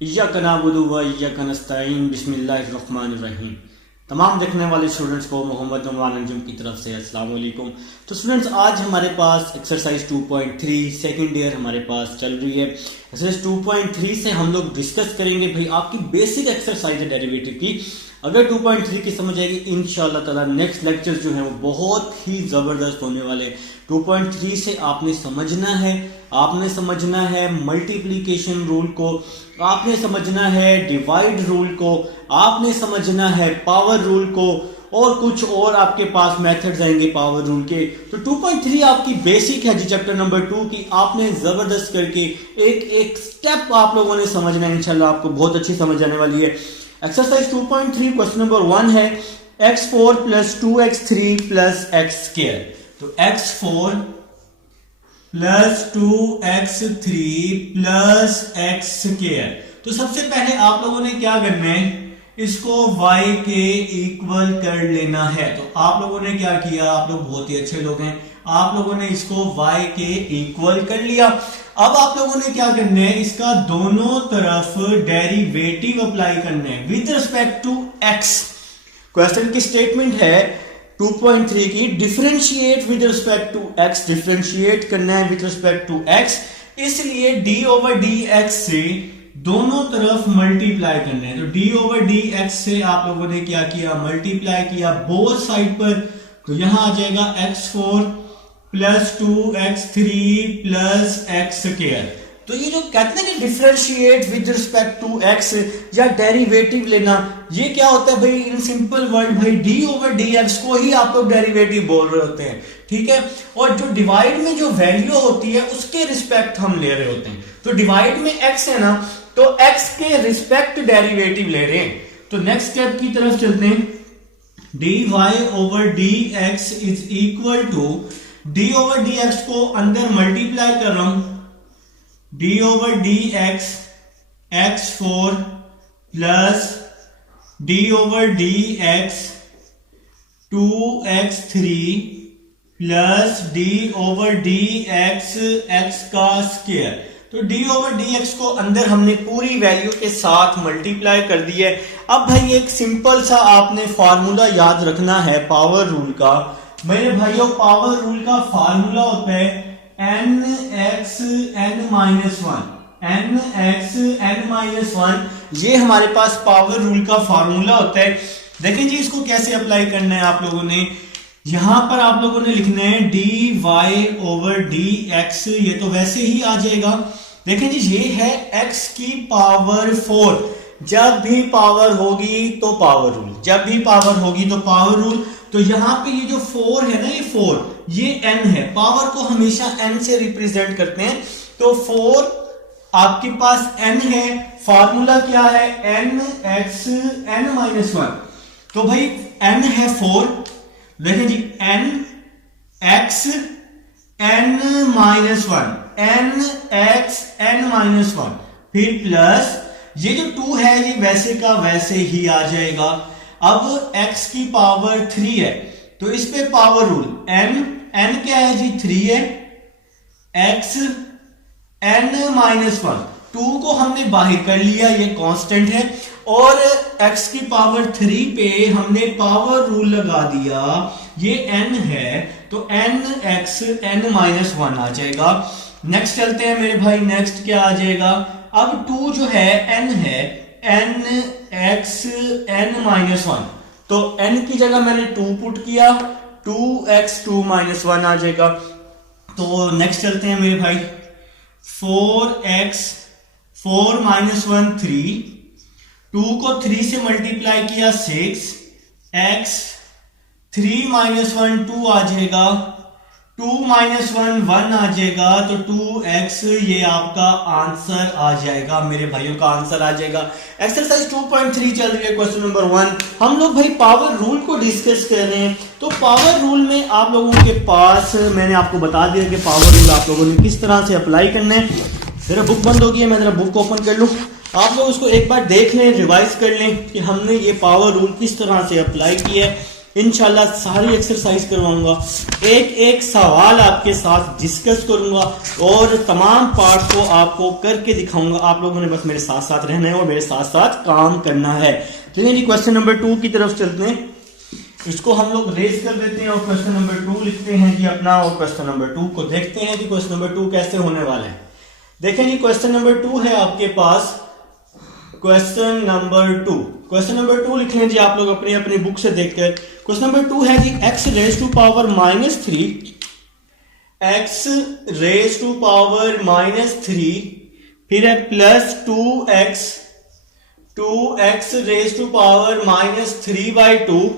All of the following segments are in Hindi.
इय्याका नअबुदु व इय्याका नस्तईन बिस्मिल्लाहिर्रहमानिर्रहीम। तमाम देखने वाले स्टूडेंट्स को मोहम्मद नुमान अंजुम की तरफ से अस्सलाम वालेकुम। तो स्टूडेंट्स, आज हमारे पास एक्सरसाइज 2.3 सेकेंड ईयर हमारे पास चल रही है। एक्सरसाइज 2.3 से हम लोग डिस्कस करेंगे भाई आपकी बेसिक एक्सरसाइज है डेरिवेटिव की। अगर 2.3 की समझ आएगी इंशाअल्लाह ताला नेक्स्ट लेक्चर जो है वो बहुत ही जबरदस्त होने वाले। 2.3 से आपने समझना है मल्टीप्लिकेशन रूल को, आपने समझना है डिवाइड रूल को, आपने समझना है पावर रूल को, और कुछ और आपके पास मेथड्स आएंगे पावर रूल के। तो 2.3 आपकी बेसिक है जी, चैप्टर नंबर 2 की आपने जबरदस्त करके एक एक स्टेप आप लोगों ने समझना है। इंशाल्लाह आपको बहुत अच्छी समझ आने वाली है। एक्सरसाइज 2.3 क्वेश्चन नंबर 1 है x4 plus 2x3 plus x square. तो x4 plus 2x3 plus x square. तो सबसे पहले आप लोगों ने क्या करना है, इसको y के इक्वल कर लेना है। तो आप लोगों ने क्या किया, आप लोग बहुत ही अच्छे लोग हैं, आप लोगों ने इसको y के इक्वल कर लिया। अब आप लोगों ने क्या करना है, इसका दोनों तरफ डेरिवेटिव अप्लाई करना है with respect to x। Question की स्टेटमेंट है 2.3 की, differentiate with respect to x, differentiate करना है विद रिस्पेक्ट टू x, इसलिए d ओवर dx से दोनों तरफ मल्टीप्लाई करना है। तो d ओवर dx से आप लोगों ने क्या किया, मल्टीप्लाई किया बोथ साइड पर। तो यहां आ जाएगा x4 plus 2x3 plus x square. तो ये जो कहते हैं कि differentiate with respect to x या डेरिवेटिव लेना, ये क्या होता है भाई, इन सिंपल वर्ड भाई d ओवर dx को ही आप लोग डेरिवेटिव बोल रहे होते हैं, ठीक है। और जो डिवाइड में जो वैल्यू होती है उसके रिस्पेक्ट हम ले रहे होते हैं। तो डिवाइड में x है ना, तो x के रिस्पेक्ट डेरिवेटिव ले रहे हैं। तो नेक्स्ट स्टेप की तरफ चलते हैं। dy over dx is equal to, d over dx को अंदर मल्टीप्लाई कर रहा हूं, d over dx x4 plus d over dx 2x3 plus d over dx x का स्क्वायर। तो d ओवर dx को अंदर हमने पूरी वैल्यू के साथ मल्टीप्लाई कर दिया है। अब भाई एक सिंपल सा आपने फार्मूला याद रखना है पावर रूल का। मेरे भाइयों, पावर रूल का फार्मूला होता है nx n-1। ये हमारे पास पावर रूल का फार्मूला होता है। देखें जी, इसको कैसे अप्लाई करना है आप लोगों ने, यहां पर आप लोगों ने लिखना है dy ओवर dx, ये तो वैसे ही आ जाएगा। देखें जी, ये है x की पावर 4, जब भी पावर होगी तो पावर रूल, जब भी पावर होगी तो पावर रूल। तो यहां पे ये जो 4 है ना, ये 4, ये n है, पावर को हमेशा n से रिप्रेजेंट करते हैं। तो 4 आपके पास n है, फार्मूला क्या है nx n-1। तो भाई n है 4, देखें जी nx n-1, nx n-1, फिर प्लस ये जो 2 है ये वैसे का वैसे ही आ जाएगा। अब x की पावर 3 है, तो इस पे पावर रूल n क्या है जी, 3 है, x n-1, 2 को हमने बाहर कर लिया, ये कांस्टेंट है, और x की पावर 3 पे हमने पावर रूल लगा दिया, ये n है, तो nx n-1 आ जाएगा। नेक्स्ट चलते हैं मेरे भाई, नेक्स्ट क्या आ जाएगा, अब 2 जो है n है, nx n-1, तो n की जगह मैंने 2 पुट किया, 2x 2-1 आ जाएगा। तो नेक्स्ट चलते हैं मेरे भाई, 4x 4-1 3, 2 को 3 से मल्टीप्लाई किया 6, x 3-1 2 आ जाएगा, 2-1 1 आ जाएगा, तो 2x ये आपका आंसर आ जाएगा, मेरे भाइयों का आंसर आ जाएगा। एक्सरसाइज 2.3 चल रही है, क्वेश्चन नंबर 1। हम लोग भाई पावर रूल को डिस्कस कर रहे हैं। तो पावर रूल में आप लोगों के पास मैंने आपको बता दिया कि पावर रूल आप लोगों ने किस तरह से अप्लाई करना है। मेरा बुक बंद हो गया, मैं जरा बुक ओपन कर लूं, आप लोग उसको एक बार देख लें, रिवाइज कर लें कि हमने ये पावर रूल किस तरह से अप्लाई किया है। इंशाल्लाह सारी एक्सरसाइज करवाऊंगा, एक एक सवाल आपके साथ डिस्कस करूंगा और तमाम पार्ट को आपको करके दिखाऊंगा। आप लोगों ने बस मेरे साथ साथ रहना है और मेरे साथ साथ काम करना है। चलिए जी क्वेश्चन नंबर 2 की तरफ चलते हैं। इसको हम लोग रेज कर देते हैं और क्वेश्चन नंबर 2 लिखते हैं जी अपना, और क्वेश्चन नंबर 2 को देखते हैं कि क्वेश्चन नंबर 2 कैसे होने वाला है। देखें जी क्वेश्चन नंबर 2 है आपके पास, क्वेश्चन नंबर 2। क्वेश्चन नंबर 2 लिख लें जी आप लोग अपनी अपनी बुक से देखकर। क्वेश्चन नंबर 2 है जी x raise to power -3, x raise to power -3, फिर है plus 2x raise to power -3/2,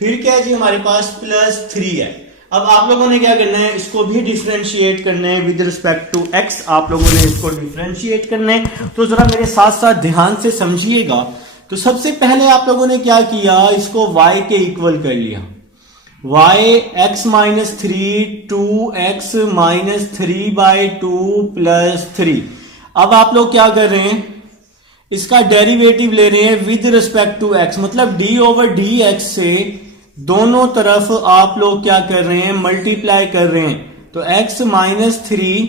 फिर क्या है जी हमारे पास प्लस 3 है। अब आप लोगों ने क्या करना है, इसको भी डिफरेंशिएट करना है विद रिस्पेक्ट टू x। आप लोगों ने इसको डिफरेंशिएट करना है, तो जरा मेरे साथ साथ ध्यान से समझिएगा। तो सबसे पहले आप लोगों ने क्या किया, इसको y के इक्वल कर लिया। y x -3 2x -3/2 plus 3। अब आप लोग क्या कर रहे हैं, इसका डेरिवेटिव ले रहे हैं विद रिस्पेक्ट टू x, मतलब d/dx से दोनों तरफ आप लोग क्या कर रहे हैं, मल्टीप्लाई कर रहे हैं। तो x -3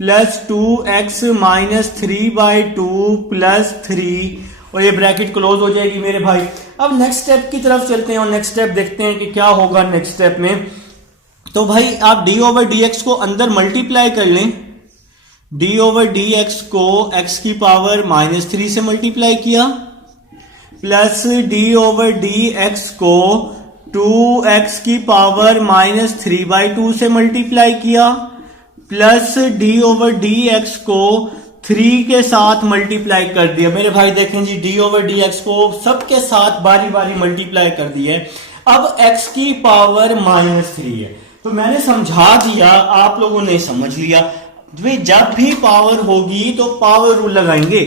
प्लस 2x -3/2 प्लस 3, और ये ब्रैकेट क्लोज हो जाएगी मेरे भाई। अब नेक्स्ट स्टेप की तरफ चलते हैं और नेक्स्ट स्टेप देखते हैं कि क्या होगा नेक्स्ट स्टेप में। तो भाई आप d/dx को अंदर मल्टीप्लाई कर लें। d/dx को x की पावर -3 से मल्टीप्लाई किया, प्लस d/dx को 2x की पावर -3/2 से मल्टीप्लाई किया, प्लस d/dx को 3 के साथ मल्टीप्लाई कर दिया। मेरे भाई देखें जी d/dx को सबके साथ बारी बारी मल्टीप्लाई कर दिया है। अब x की पावर -3 है, तो मैंने समझा दिया, आप लोगों ने समझ लिया। जब भी पावर होगी तो पावर रूल लगाएंगे।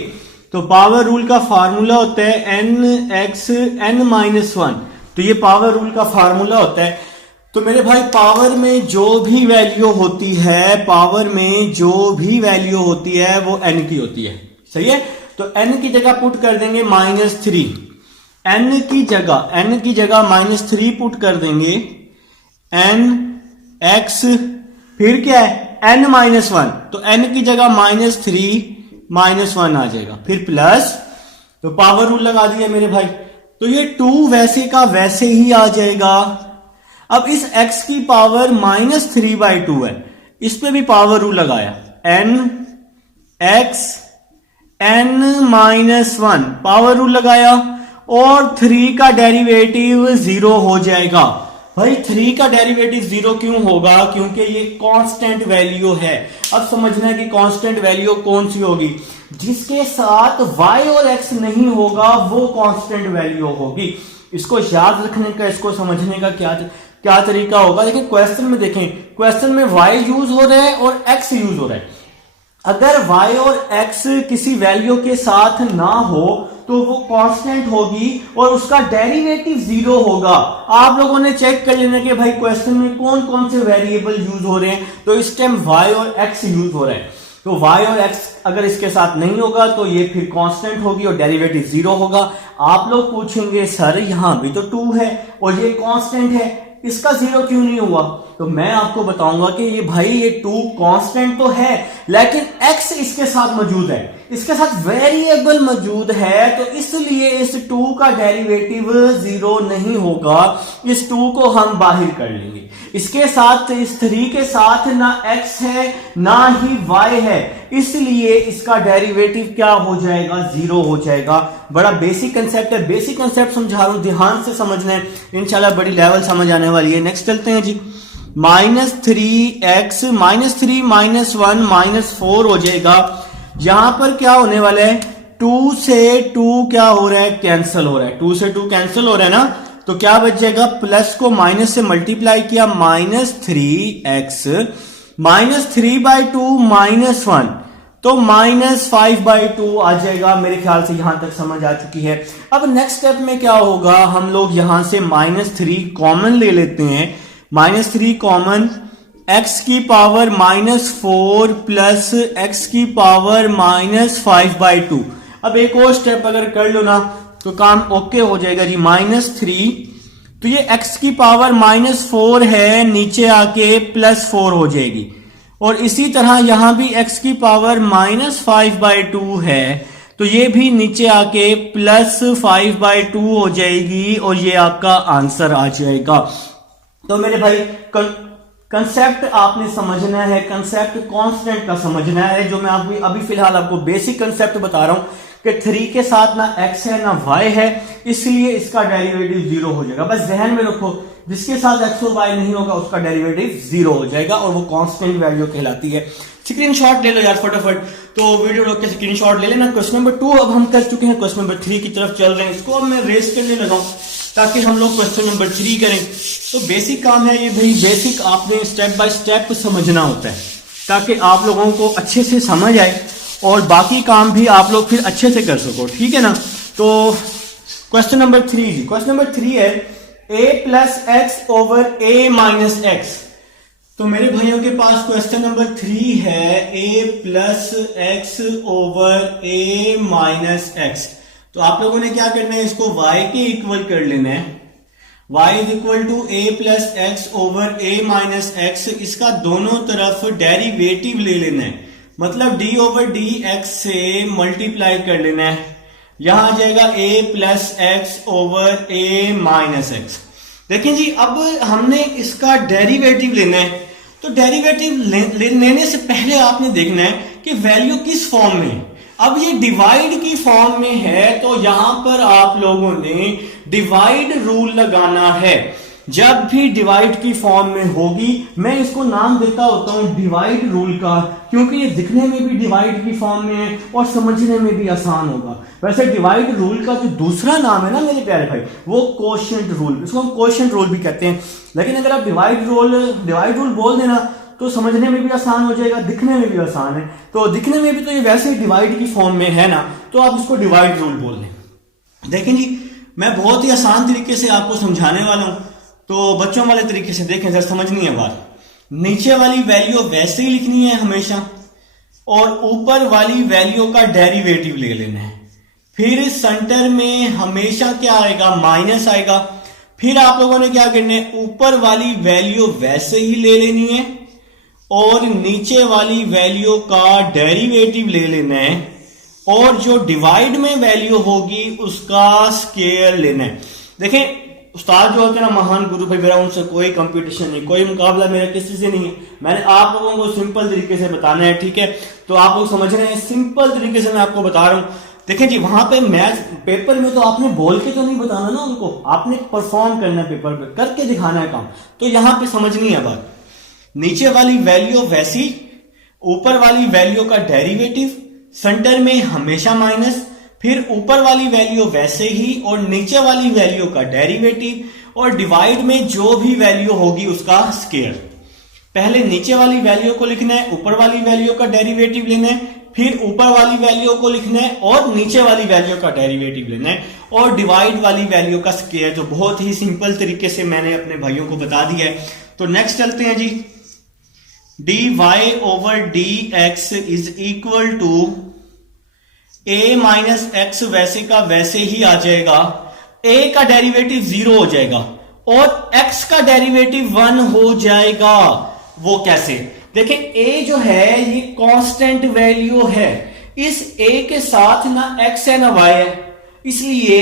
तो पावर रूल का फार्मूला होता है n(x(n-1), तो ये पावर रूल का फार्मूला होता है। तो मेरे भाई पावर में जो भी वैल्यू होती है, पावर में जो भी वैल्यू होती है वो n की होती है, सही है। तो n की जगह पुट कर देंगे -3, n की जगह -3 पुट कर देंगे, n(x), फिर क्या है n-1, तो n की जगह -3 -1 आ जाएगा, फिर प्लस, तो पावर रूल लगा दिया मेरे भाई। तो ये 2 वैसे का वैसे ही आ जाएगा। अब इस x की पावर -3/2 है, इस पे भी पावर रूल लगाया, n(x n-1) पावर रूल लगाया, और 3 का डेरिवेटिव 0 हो जाएगा। भाई 3 का डेरिवेटिव 0 क्यों होगा, क्योंकि ये कांस्टेंट वैल्यू है। अब समझना है कि कांस्टेंट वैल्यू कौन सी होगी, जिसके साथ y और x नहीं होगा वो कांस्टेंट वैल्यू होगी। इसको याद रखने का, इसको समझने का क्या तरीका होगा। लेकिन क्वेश्चन में देखें, क्वेश्चन में y यूज हो रहा है और x यूज हो रहा है। अगर y और x किसी वैल्यू के साथ ना हो तो वो कांस्टेंट होगी और उसका डेरिवेटिव 0 होगा। आप लोगों ने चेक कर लेना कि भाई क्वेश्चन में कौन कौन से वेरिएबल यूज हो रहे हैं। तो इस टाइम y और x यूज हो रहा है, तो y और x अगर इसके साथ नहीं होगा तो ये फिर कांस्टेंट होगी और डेरिवेटिव 0 होगा। आप लोग पूछेंगे सर यहां भी तो 2 है और ये कांस्टेंट है, इसका 0 क्यों नहीं हुआ। तो मैं आपको बताऊंगा कि ये भाई ये 2 कांस्टेंट तो है, लेकिन x इसके साथ मौजूद है, इसके साथ वेरिएबल मौजूद है, तो इसलिए इस 2 का डेरिवेटिव 0 नहीं होगा। इस 2 को हम बाहर कर लेंगे। इसके साथ, इस 3 के साथ ना x है ना ही y है, इसलिए इसका डेरिवेटिव क्या हो जाएगा, 0 हो जाएगा। बड़ा बेसिक कंसेप्ट है, बेसिक कंसेप्ट समझा रहा हूं, ध्यान से समझना है, इंशाल्लाह बड़ी लेवल समझ आने वाली है। नेक्स्ट चलते हैं जी, -3x -3 -1 -4 हो जाएगा। यहां पर क्या होने वाला है, 2 से 2 क्या हो रहा है, कैंसिल हो रहा है, 2 से 2 कैंसिल हो रहा है ना, तो क्या बच जाएगा, प्लस को माइनस से मल्टीप्लाई किया, -3x -3/2 -1, तो -5/2 आ जाएगा। मेरे ख्याल से यहां तक समझ आ चुकी है। अब नेक्स्ट स्टेप में क्या होगा, हम लोग यहां से -3 कॉमन ले लेते हैं, -3 कॉमन, x की पावर -4 प्लस x की पावर -5/2। अब एक और स्टेप अगर कर लो ना तो काम ओके हो जाएगा जी। -3 तो ये x की पावर -4 है, नीचे आके +4 हो जाएगी। और इसी तरह यहां भी x की पावर -5/2 है, तो ये भी नीचे आके +5/2 हो जाएगी और ये आपका आंसर आ जाएगा। तो मेरे भाई कंसेप्ट आपने समझना है, कंसेप्ट कांस्टेंट का समझना है, जो मैं आपको अभी फिलहाल आपको बेसिक कंसेप्ट बता रहा हूं कि 3 के साथ ना x है ना y है, इसलिए इसका डेरिवेटिव 0 हो जाएगा। बस ध्यान में रखो, जिसके साथ x और y नहीं होगा उसका डेरिवेटिव 0 हो जाएगा और वो कांस्टेंट वैल्यू कहलाती है। स्क्रीनशॉट ले लो यार फटाफट, तो वीडियो रोक के स्क्रीनशॉट ले लेना। क्वेश्चन नंबर 2 अब हम कर चुके हैं, क्वेश्चन नंबर 3 की तरफ चल रहे हैं। इसको अब मैं रेस करने लगा हूं ताकि हम लोग क्वेश्चन नंबर 3 करें। तो बेसिक काम है ये भाई, बेसिक आपने स्टेप बाय स्टेप समझना होता है ताकि आप लोगों को अच्छे से समझ आए और बाकी काम भी आप लोग फिर अच्छे से कर सको, ठीक है ना। तो क्वेश्चन नंबर 3 जी, क्वेश्चन नंबर 3 है a+x/a-x। तो मेरे भाइयों के पास क्वेश्चन नंबर 3 है a+x/a-x। तो आप लोगों ने क्या करना है, इसको y के इक्वल कर लेना है। y = a+x/a-x। इसका दोनों तरफ डेरिवेटिव ले लेना है, मतलब d/dx से मल्टीप्लाई कर लेना है। यहां आ जाएगा a+x/a-x। देखिए जी, अब हमने इसका डेरिवेटिव लेना है, तो डेरिवेटिव लेने से पहले आपने देखना है कि वैल्यू किस फॉर्म में है। अब ये डिवाइड की फॉर्म में है, तो यहां पर आप लोगों ने डिवाइड रूल लगाना है। जब भी डिवाइड की फॉर्म में होगी, मैं इसको नाम देता होता हूं डिवाइड रूल का, क्योंकि ये दिखने में भी डिवाइड की फॉर्म में है और समझने में भी आसान होगा। वैसे डिवाइड रूल का जो दूसरा नाम है ना मेरे प्यारे भाई, वो कोशेंट रूल, इसको हम कोशेंट रूल भी कहते हैं। लेकिन अगर आप डिवाइड रूल बोल देना तो समझने में भी आसान हो जाएगा, दिखने में भी आसान है। तो दिखने में भी तो ये वैसे डिवाइड की फॉर्म में है ना, तो आप इसको डिवाइड रूल बोल दें। देखें जी, मैं बहुत ही आसान तरीके से आपको समझाने वाला हूं, तो बच्चों वाले तरीके से देखें, जरा समझनी है बात। नीचे वाली वैल्यू वैसे ही लिखनी है हमेशा और ऊपर वाली वैल्यू का डेरिवेटिव ले लेना है। फिर सेंटर में हमेशा क्या आएगा, माइनस आएगा। फिर आप लोगों ने क्या करना है, ऊपर वाली वैल्यू वैसे ही ले लेनी है और नीचे वाली वैल्यू का डेरिवेटिव ले लेना है और जो डिवाइड में वैल्यू होगी उसका स्क्वायर लेना है। देखें, उस्ताद जो होते हैं ना, महान गुरु भाई, मेरा उनसे कोई कंपटीशन नहीं, कोई मुकाबला मेरा किसी से नहीं है। मैंने आप लोगों को सिंपल तरीके से बताना है, ठीक है। तो आप लोग समझ रहे हैं, सिंपल तरीके से मैं आपको बता रहा हूं। देखें जी, वहां पे मैथ पेपर में तो आपने बोल के तो नहीं बताना ना उनको, आपने परफॉर्म करना है, पेपर पे करके दिखाना है काम। तो यहां पे समझनी है बात, नीचे वाली वैल्यू वैसी, ऊपर वाली वैल्यू का डेरिवेटिव, सेंटर में हमेशा माइनस, फिर ऊपर वाली वैल्यू वैसे ही और नीचे वाली वैल्यू का डेरिवेटिव, और डिवाइड में जो भी वैल्यू होगी उसका स्क्वायर। पहले नीचे वाली वैल्यू को लिखना है, ऊपर वाली वैल्यू का डेरिवेटिव लेना है, फिर ऊपर वाली वैल्यू को लिखना है और नीचे वाली वैल्यू का डेरिवेटिव लेना है और डिवाइड वाली वैल्यू का स्क्वायर। तो बहुत ही सिंपल तरीके से मैंने अपने भाइयों को बता दिया है। तो नेक्स्ट चलते हैं जी, dy/dx is equal to a-x, वैसे का वैसे ही आ जाएगा। a का डेरिवेटिव 0 हो जाएगा और x का डेरिवेटिव 1 हो जाएगा। वो कैसे? देखें, a जो है ये कांस्टेंट वैल्यू है, इस a के साथ ना x है ना y है, इसलिए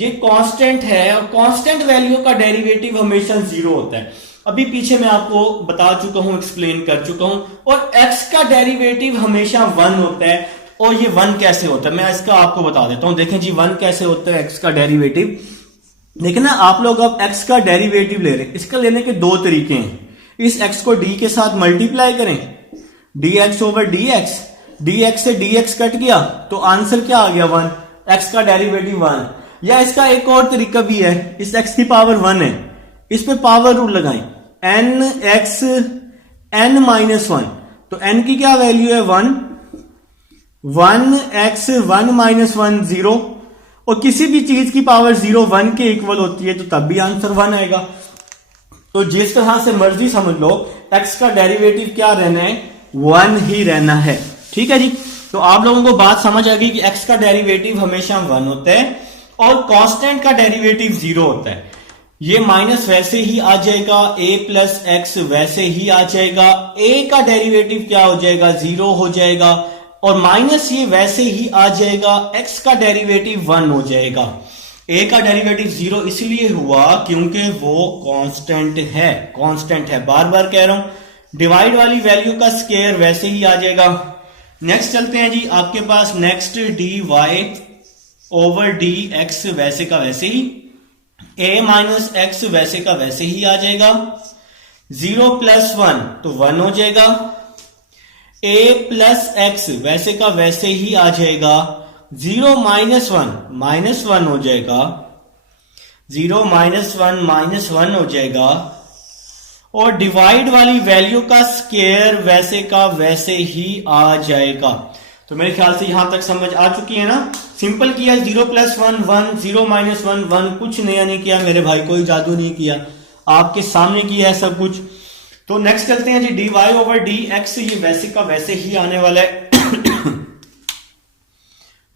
ये कांस्टेंट है और कांस्टेंट वैल्यू का डेरिवेटिव हमेशा 0 होता है। अभी पीछे मैं आपको बता चुका हूं, एक्सप्लेन कर चुका हूं। और x का डेरिवेटिव हमेशा 1 होता है। और ये 1 कैसे होता है, मैं इसका आपको बता देता हूं। देखें जी, 1 कैसे होता है x का डेरिवेटिव। देखिए ना, आप लोग अब x का डेरिवेटिव ले रहे हैं, इसका लेने के दो तरीके हैं। इस x को d के साथ मल्टीप्लाई करें, dx/dx, dx से dx कट गया तो आंसर क्या आ गया, 1, x का डेरिवेटिव 1। या इसका एक और तरीका भी है, इस x की पावर 1 है, इस पे पावर रूल लगाएं, nx n-1, तो n की क्या वैल्यू है, 1, 1x 1 - 1 0, और किसी भी चीज की पावर 0 1 के इक्वल होती है तो तब भी आंसर 1 आएगा। तो जिस तरह से मर्जी समझ लो, x का डेरिवेटिव क्या रहना है, 1 ही रहना है। ठीक है जी, तो आप लोगों को बात समझ आ गई कि x का डेरिवेटिव हमेशा 1 होता है और कांस्टेंट का डेरिवेटिव 0 होता है। ये माइनस वैसे ही आ जाएगा, a प्लस एक्स वैसे ही आ जाएगा, a का डेरिवेटिव क्या हो जाएगा, 0 हो जाएगा, और माइनस ये वैसे ही आ जाएगा, x का डेरिवेटिव 1 हो जाएगा। a का डेरिवेटिव 0 इसलिए हुआ क्योंकि वो कांस्टेंट है, बार बार कह रहा हूं। डिवाइड वाली वैल्यू का स्क्वायर वैसे ही आ जाएगा। नेक्स्ट चलते हैं जी, आपके पास नेक्स्ट dy ओवर dx वैसे का वैसे ही, a माइनस एक्स वैसे का वैसे ही आ जाएगा, 0 प्लस 1 तो 1 हो जाएगा, a प्लस एक्स वैसे का वैसे ही आ जाएगा, 0 माइनस 1 माइनस 1 हो जाएगा, 0 माइनस 1 माइनस 1 हो जाएगा, और डिवाइड वाली वैल्यू का स्क्वायर वैसे का वैसे ही आ जाएगा। तो मेरे ख्याल से यहां तक समझ आ चुकी है ना। सिंपल किया, 0 प्लस 1 1, 0 माइनस 1 1, कुछ नया नहीं किया मेरे भाई, कोई जादू नहीं किया, आपके सामने किया है सब कुछ। तो नेक्स्ट चलते हैं जी, dy ओवर dx, ये वैसे का वैसे ही आने वाला है।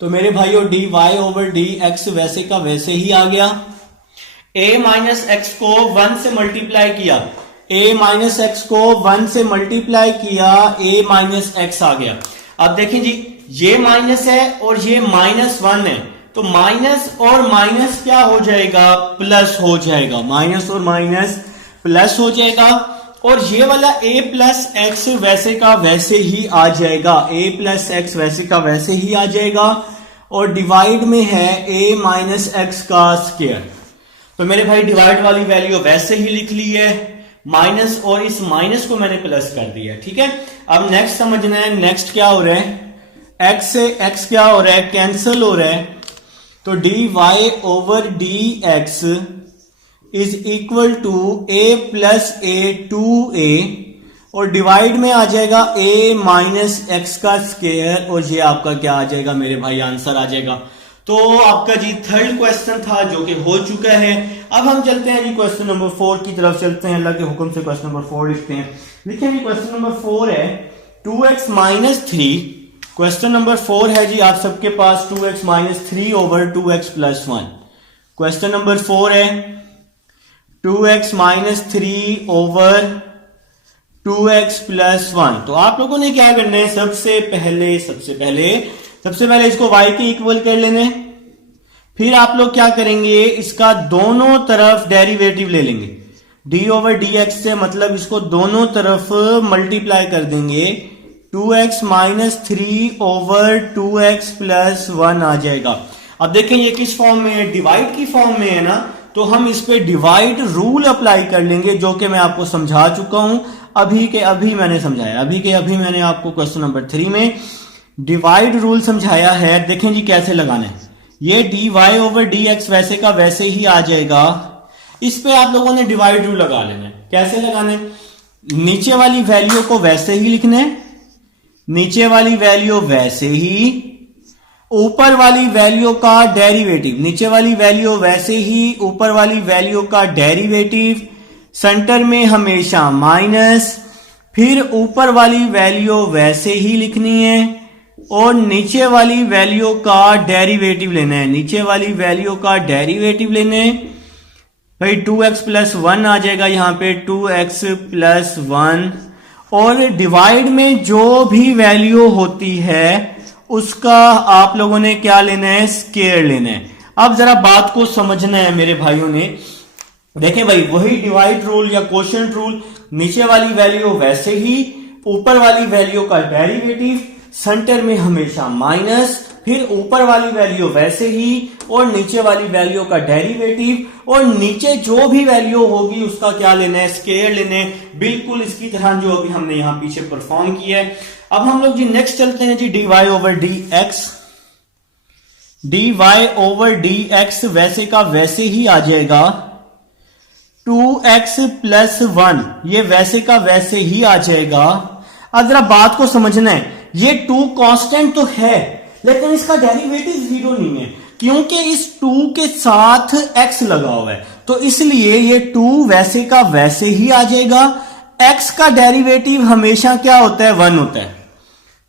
तो मेरे भाइयों dy ओवर dx वैसे का वैसे ही आ गया। a माइनस एक्स को 1 से मल्टीप्लाई किया, a माइनस एक्स को 1 से मल्टीप्लाई किया, a माइनस एक्स आ गया। अब देखें जी, ये माइनस है और ये माइनस 1 है, तो माइनस और माइनस क्या हो जाएगा, प्लस हो जाएगा, माइनस और माइनस प्लस हो जाएगा, और ये वाला a प्लस एक्स वैसे का वैसे ही आ जाएगा, a प्लस एक्स वैसे का वैसे ही आ जाएगा, और डिवाइड में है a माइनस एक्स का स्क्वायर। तो मेरे भाई डिवाइड वाली वैल्यू वैसे ही लिख ली है, माइनस और इस माइनस को मैंने प्लस कर दिया, ठीक है। अब नेक्स्ट समझना है, नेक्स्ट क्या हो रहा है, x से x क्या हो रहा है, कैंसिल हो रहा है, तो dy over dx is equal to a plus a 2a, और डिवाइड में आ जाएगा a माइनस एक्स का स्क्वायर, और ये आपका क्या आ जाएगा मेरे भाई, आंसर आ जाएगा। तो आपका जी थर्ड क्वेश्चन था जो कि हो चुका है। अब हम चलते हैं जी क्वेश्चन नंबर 4 की तरफ चलते हैं, अल्लाह के हुक्म से क्वेश्चन नंबर 4 लिखते हैं। लिखिए जी, क्वेश्चन नंबर 4 है 2x माइनस 3, क्वेश्चन नंबर 4 है जी आप सबके पास 2x minus 3 over 2x plus 1। Question number 4 है 2x minus 3 over 2x plus 1। तो आप लोगों ने क्या करना है, सबसे पहले इसको y के इक्वल कर लेना है, फिर आप लोग क्या करेंगे, इसका दोनों तरफ डेरिवेटिव ले लेंगे, d ओवर dx से, मतलब इसको दोनों तरफ मल्टीप्लाई कर देंगे, 2x minus 3 over 2x plus 1 आ जाएगा। अब देखें ये किस फॉर्म में है, डिवाइड की फॉर्म में है ना, तो हम इस पे डिवाइड रूल अप्लाई कर लेंगे, जो कि मैं आपको समझा चुका हूं, अभी के अभी मैंने समझाया, मैंने आपको क्वेश्चन नंबर 3 में डिवाइड रूल समझाया है। देखें जी कैसे लगाना है, ये dy ओवर dx वैसे का वैसे ही आ जाएगा, इस पे आप लोगों ने डिवाइड रूल लगा लेना है। कैसे लगाना है, नीचे वाली वैल्यू को वैसे ही लिखना है, नीचे वाली वैल्यू वैसे ही, ऊपर वाली वैल्यू का डेरिवेटिव, नीचे वाली वैल्यू वैसे ही, ऊपर वाली वैल्यू का डेरिवेटिव, सेंटर में हमेशा माइनस, फिर ऊपर वाली वैल्यू वैसे ही लिखनी है, और नीचे वाली वैल्यू का डेरिवेटिव लेना है, नीचे वाली वैल्यू का डेरिवेटिव लेना है भाई, 2x प्लस 1 आ जाएगा यहां पे, 2x प्लस 1, और डिवाइड में जो भी वैल्यू होती है उसका आप लोगों ने क्या लेना है, स्क्वायर लेना है। अब जरा बात को समझना है मेरे भाइयों ने, देखें भाई वही डिवाइड रूल या क्वोशिएंट रूल, नीचे वाली वैल्यू वैसे ही, ऊपर वाली वैल्यू का डेरिवेटिव, सेंटर में हमेशा माइनस, फिर ऊपर वाली वैल्यू वैसे ही और नीचे वाली वैल्यू का डेरिवेटिव, और नीचे जो भी वैल्यू होगी उसका क्या लेना है, स्क्वायर लेना है, बिल्कुल इसकी तरह जो अभी हमने यहां पीछे परफॉर्म किया है। अब हम लोग जी नेक्स्ट चलते हैं जी, dy over dx, dy over dx वैसे का वैसे ही आ जाएगा, 2x प्लस 1, ये वैसे का वैसे ही आ जाएगा। अब जरा बात को समझना है, ये 2 कांस्टेंट तो है लेकिन इसका डेरिवेटिव 0 नहीं है, क्योंकि इस 2 के साथ x लगा हुआ है, तो इसलिए ये 2 वैसे का वैसे ही आ जाएगा। x का डेरिवेटिव हमेशा क्या होता है, 1 होता है।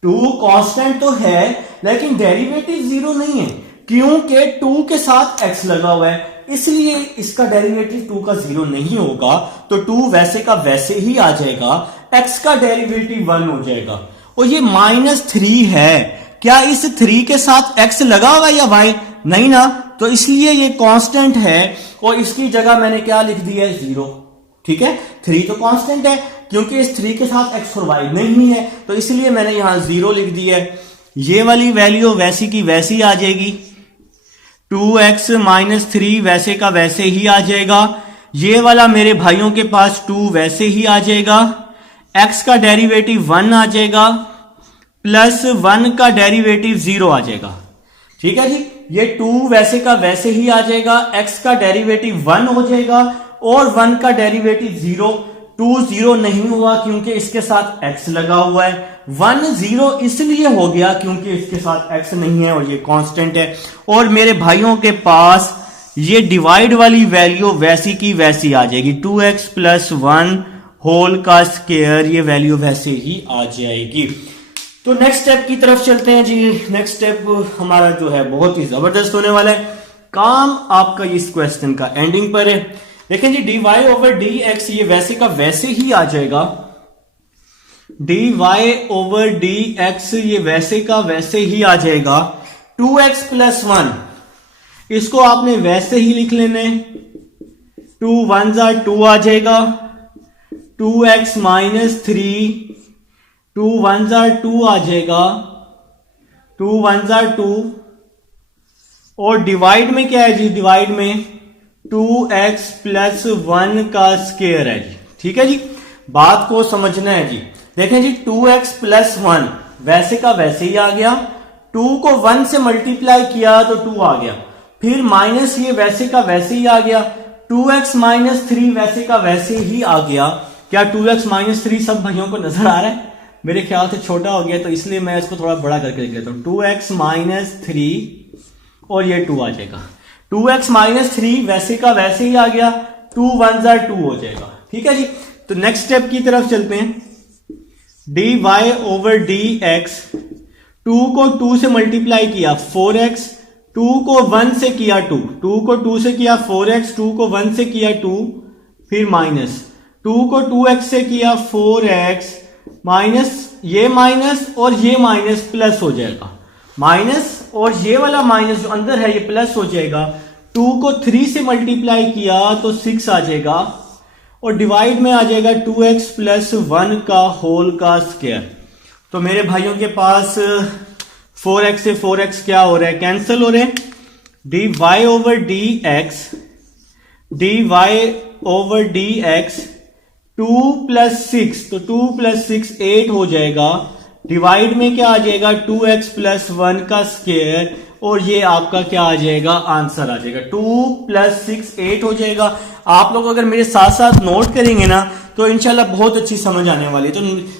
2 कांस्टेंट तो है लेकिन डेरिवेटिव 0 नहीं है, क्योंकि 2 के साथ x लगा हुआ है, इसलिए इसका डेरिवेटिव 2 का 0 नहीं होगा, तो 2 वैसे का वैसे ही आ जाएगा, x का डेरिवेटिव 1 हो जाएगा। और ये -3 है, क्या इस 3 के साथ x लगा हुआ या y? नहीं ना, तो इसलिए ये कांस्टेंट है और इसकी जगह मैंने क्या लिख दिया है 0। ठीक है, 3 तो कांस्टेंट है क्योंकि इस 3 के साथ x और y नहीं है, तो इसलिए मैंने यहां 0 लिख दिया है। ये वाली वैल्यू वैसी की वैसी आ जाएगी, 2x - 3 वैसे का वैसे ही आ जाएगा। ये वाला मेरे भाइयों के पास 2 वैसे ही आ जाएगा, x का डेरिवेटिव 1 आ जाएगा, प्लस 1 का डेरिवेटिव 0 आ जाएगा। ठीक है जी, ये 2 वैसे का वैसे ही आ जाएगा, x का डेरिवेटिव 1 हो जाएगा और 1 का डेरिवेटिव 0। 2 0 नहीं हुआ क्योंकि इसके साथ x लगा हुआ है, 1 0 इसलिए हो गया क्योंकि इसके साथ x नहीं है और ये कांस्टेंट है। और मेरे भाइयों के पास ये डिवाइड वाली वैल्यू वैसी की वैसी आ जाएगी, 2x + 1 होल का स्क्वायर, ये वैल्यू वैसे ही आ जाएगी। तो नेक्स्ट स्टेप की तरफ चलते हैं जी। नेक्स्ट स्टेप हमारा जो है बहुत ही जबरदस्त होने वाला है, काम आपका इस क्वेश्चन का एंडिंग पर है। देखें जी, dy/dx ये वैसे का वैसे ही आ जाएगा, dy/dx ये वैसे का वैसे ही आ जाएगा। 2x + 1 इसको आपने वैसे ही लिख लेने, 2 1s are 2 आ जाएगा, 2x - 3, 2 1s are 2 आ जाएगा, 2 1s are 2। और डिवाइड में क्या है जी, डिवाइड में 2x + 1 का स्क्वायर है जी। ठीक है जी, बात को समझना है जी। देखें जी, 2x + 1 वैसे का वैसे ही आ गया, 2 को 1 से मल्टीप्लाई किया तो 2 आ गया, फिर माइनस ये वैसे का वैसे ही आ गया, 2x - 3 वैसे का वैसे ही आ गया। क्या 2x - 3 सब भाइयों को नजर आ रहा है? मेरे ख्याल से छोटा हो गया, तो इसलिए मैं इसको थोड़ा बड़ा करके लिख लेता हूं, 2x - 3 और ये 2 आ जाएगा। 2x - 3 वैसे का वैसे ही आ गया, 2 1s are 2 हो जाएगा। ठीक है जी, तो नेक्स्ट स्टेप की तरफ चलते हैं। dy/dx, 2 को 2 से मल्टीप्लाई किया 4x, 2 को 1 से किया 2, 2 को 2 से किया 4x, 2 को 1 से किया 2, फिर माइनस 2 को 2x से किया 4x, माइनस ये माइनस और ये माइनस प्लस हो जाएगा, माइनस और ये वाला माइनस जो अंदर है ये प्लस हो जाएगा। 2 को 3 से मल्टीप्लाई किया तो 6 आ जाएगा और डिवाइड में आ जाएगा 2x + 1 का होल का स्क्वायर। तो मेरे भाइयों के पास 4x से 4x क्या हो रहा है, कैंसिल हो रहे हैं। dy/dx, dy/dx 2 + 6, तो 2 + 6 8 हो जाएगा, डिवाइड में क्या आ जाएगा 2x + 1 का स्क्वायर और ये आपका क्या आ जाएगा, आंसर आ जाएगा। 2 + 6 8 हो जाएगा। आप लोग अगर मेरे साथ साथ नोट करेंगे ना तो इंशाल्लाह बहुत अच्छी समझ आने वाली है।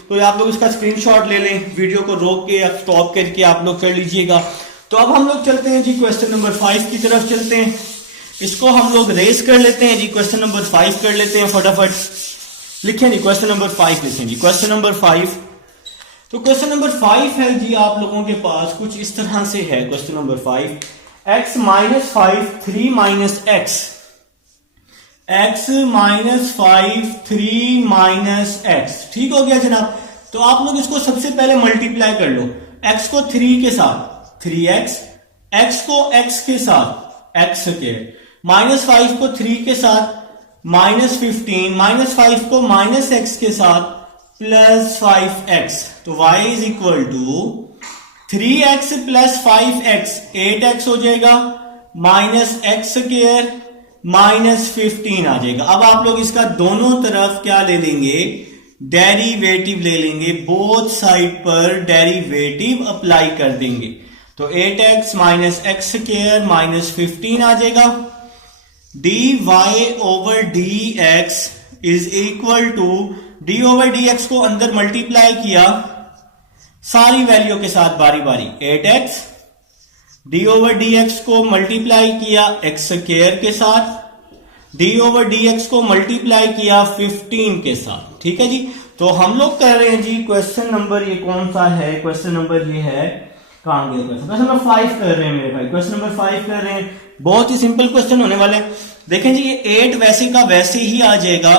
तो आप लोग इसका स्क्रीनशॉट ले लें, वीडियो को रोक के या स्टॉप करके आप लोग कर लीजिएगा। तो अब हम लोग चलते हैं जी क्वेश्चन नंबर 5 की तरफ चलते हैं। इसको हम लोग रेस कर लेते हैं जी, क्वेश्चन नंबर 5 कर लेते हैं फटाफट। लिखें जी क्वेश्चन नंबर 5 लिखें जी, क्वेश्चन नंबर 5। तो क्वेश्चन नंबर 5 है जी आप लोगों के पास कुछ इस तरह से है। Question number 5, x - 5 3 - x, x - 5 3 - x। ठीक हो गया जनाब। तो आप लोग इसको सबसे पहले मल्टीप्लाई कर लो, x को 3 के साथ 3x, x को x के साथ x के, -5 को 3 के साथ -15, -5 को -x के साथ +5x। तो y = 3x + 5x 8x हो जाएगा, -x² -15 आ जाएगा। अब आप लोग इसका दोनों तरफ क्या ले लेंगे, डेरिवेटिव ले लेंगे, बोथ साइड पर डेरिवेटिव अप्लाई कर देंगे। तो 8x - x² -15 आ जाएगा। dy/dx = dy/dx को अंदर मल्टीप्लाई किया सारी वैल्यू के साथ बारी बारी, 8x, dy/dx को मल्टीप्लाई किया x² के साथ, dy/dx को मल्टीप्लाई किया 15 के साथ। ठीक है जी। तो हम लोग कर रहे हैं जी क्वेश्चन नंबर, ये कौन सा है, क्वेश्चन नंबर ये है कहां गया क्वेश्चन नंबर 5 कर रहे हैं मेरे भाई, क्वेश्चन नंबर 5 कर रहे हैं। बहुत ही सिंपल क्वेश्चन होने वाले हैं। देखें जी, ये 8 वैसे का वैसे ही आ जाएगा,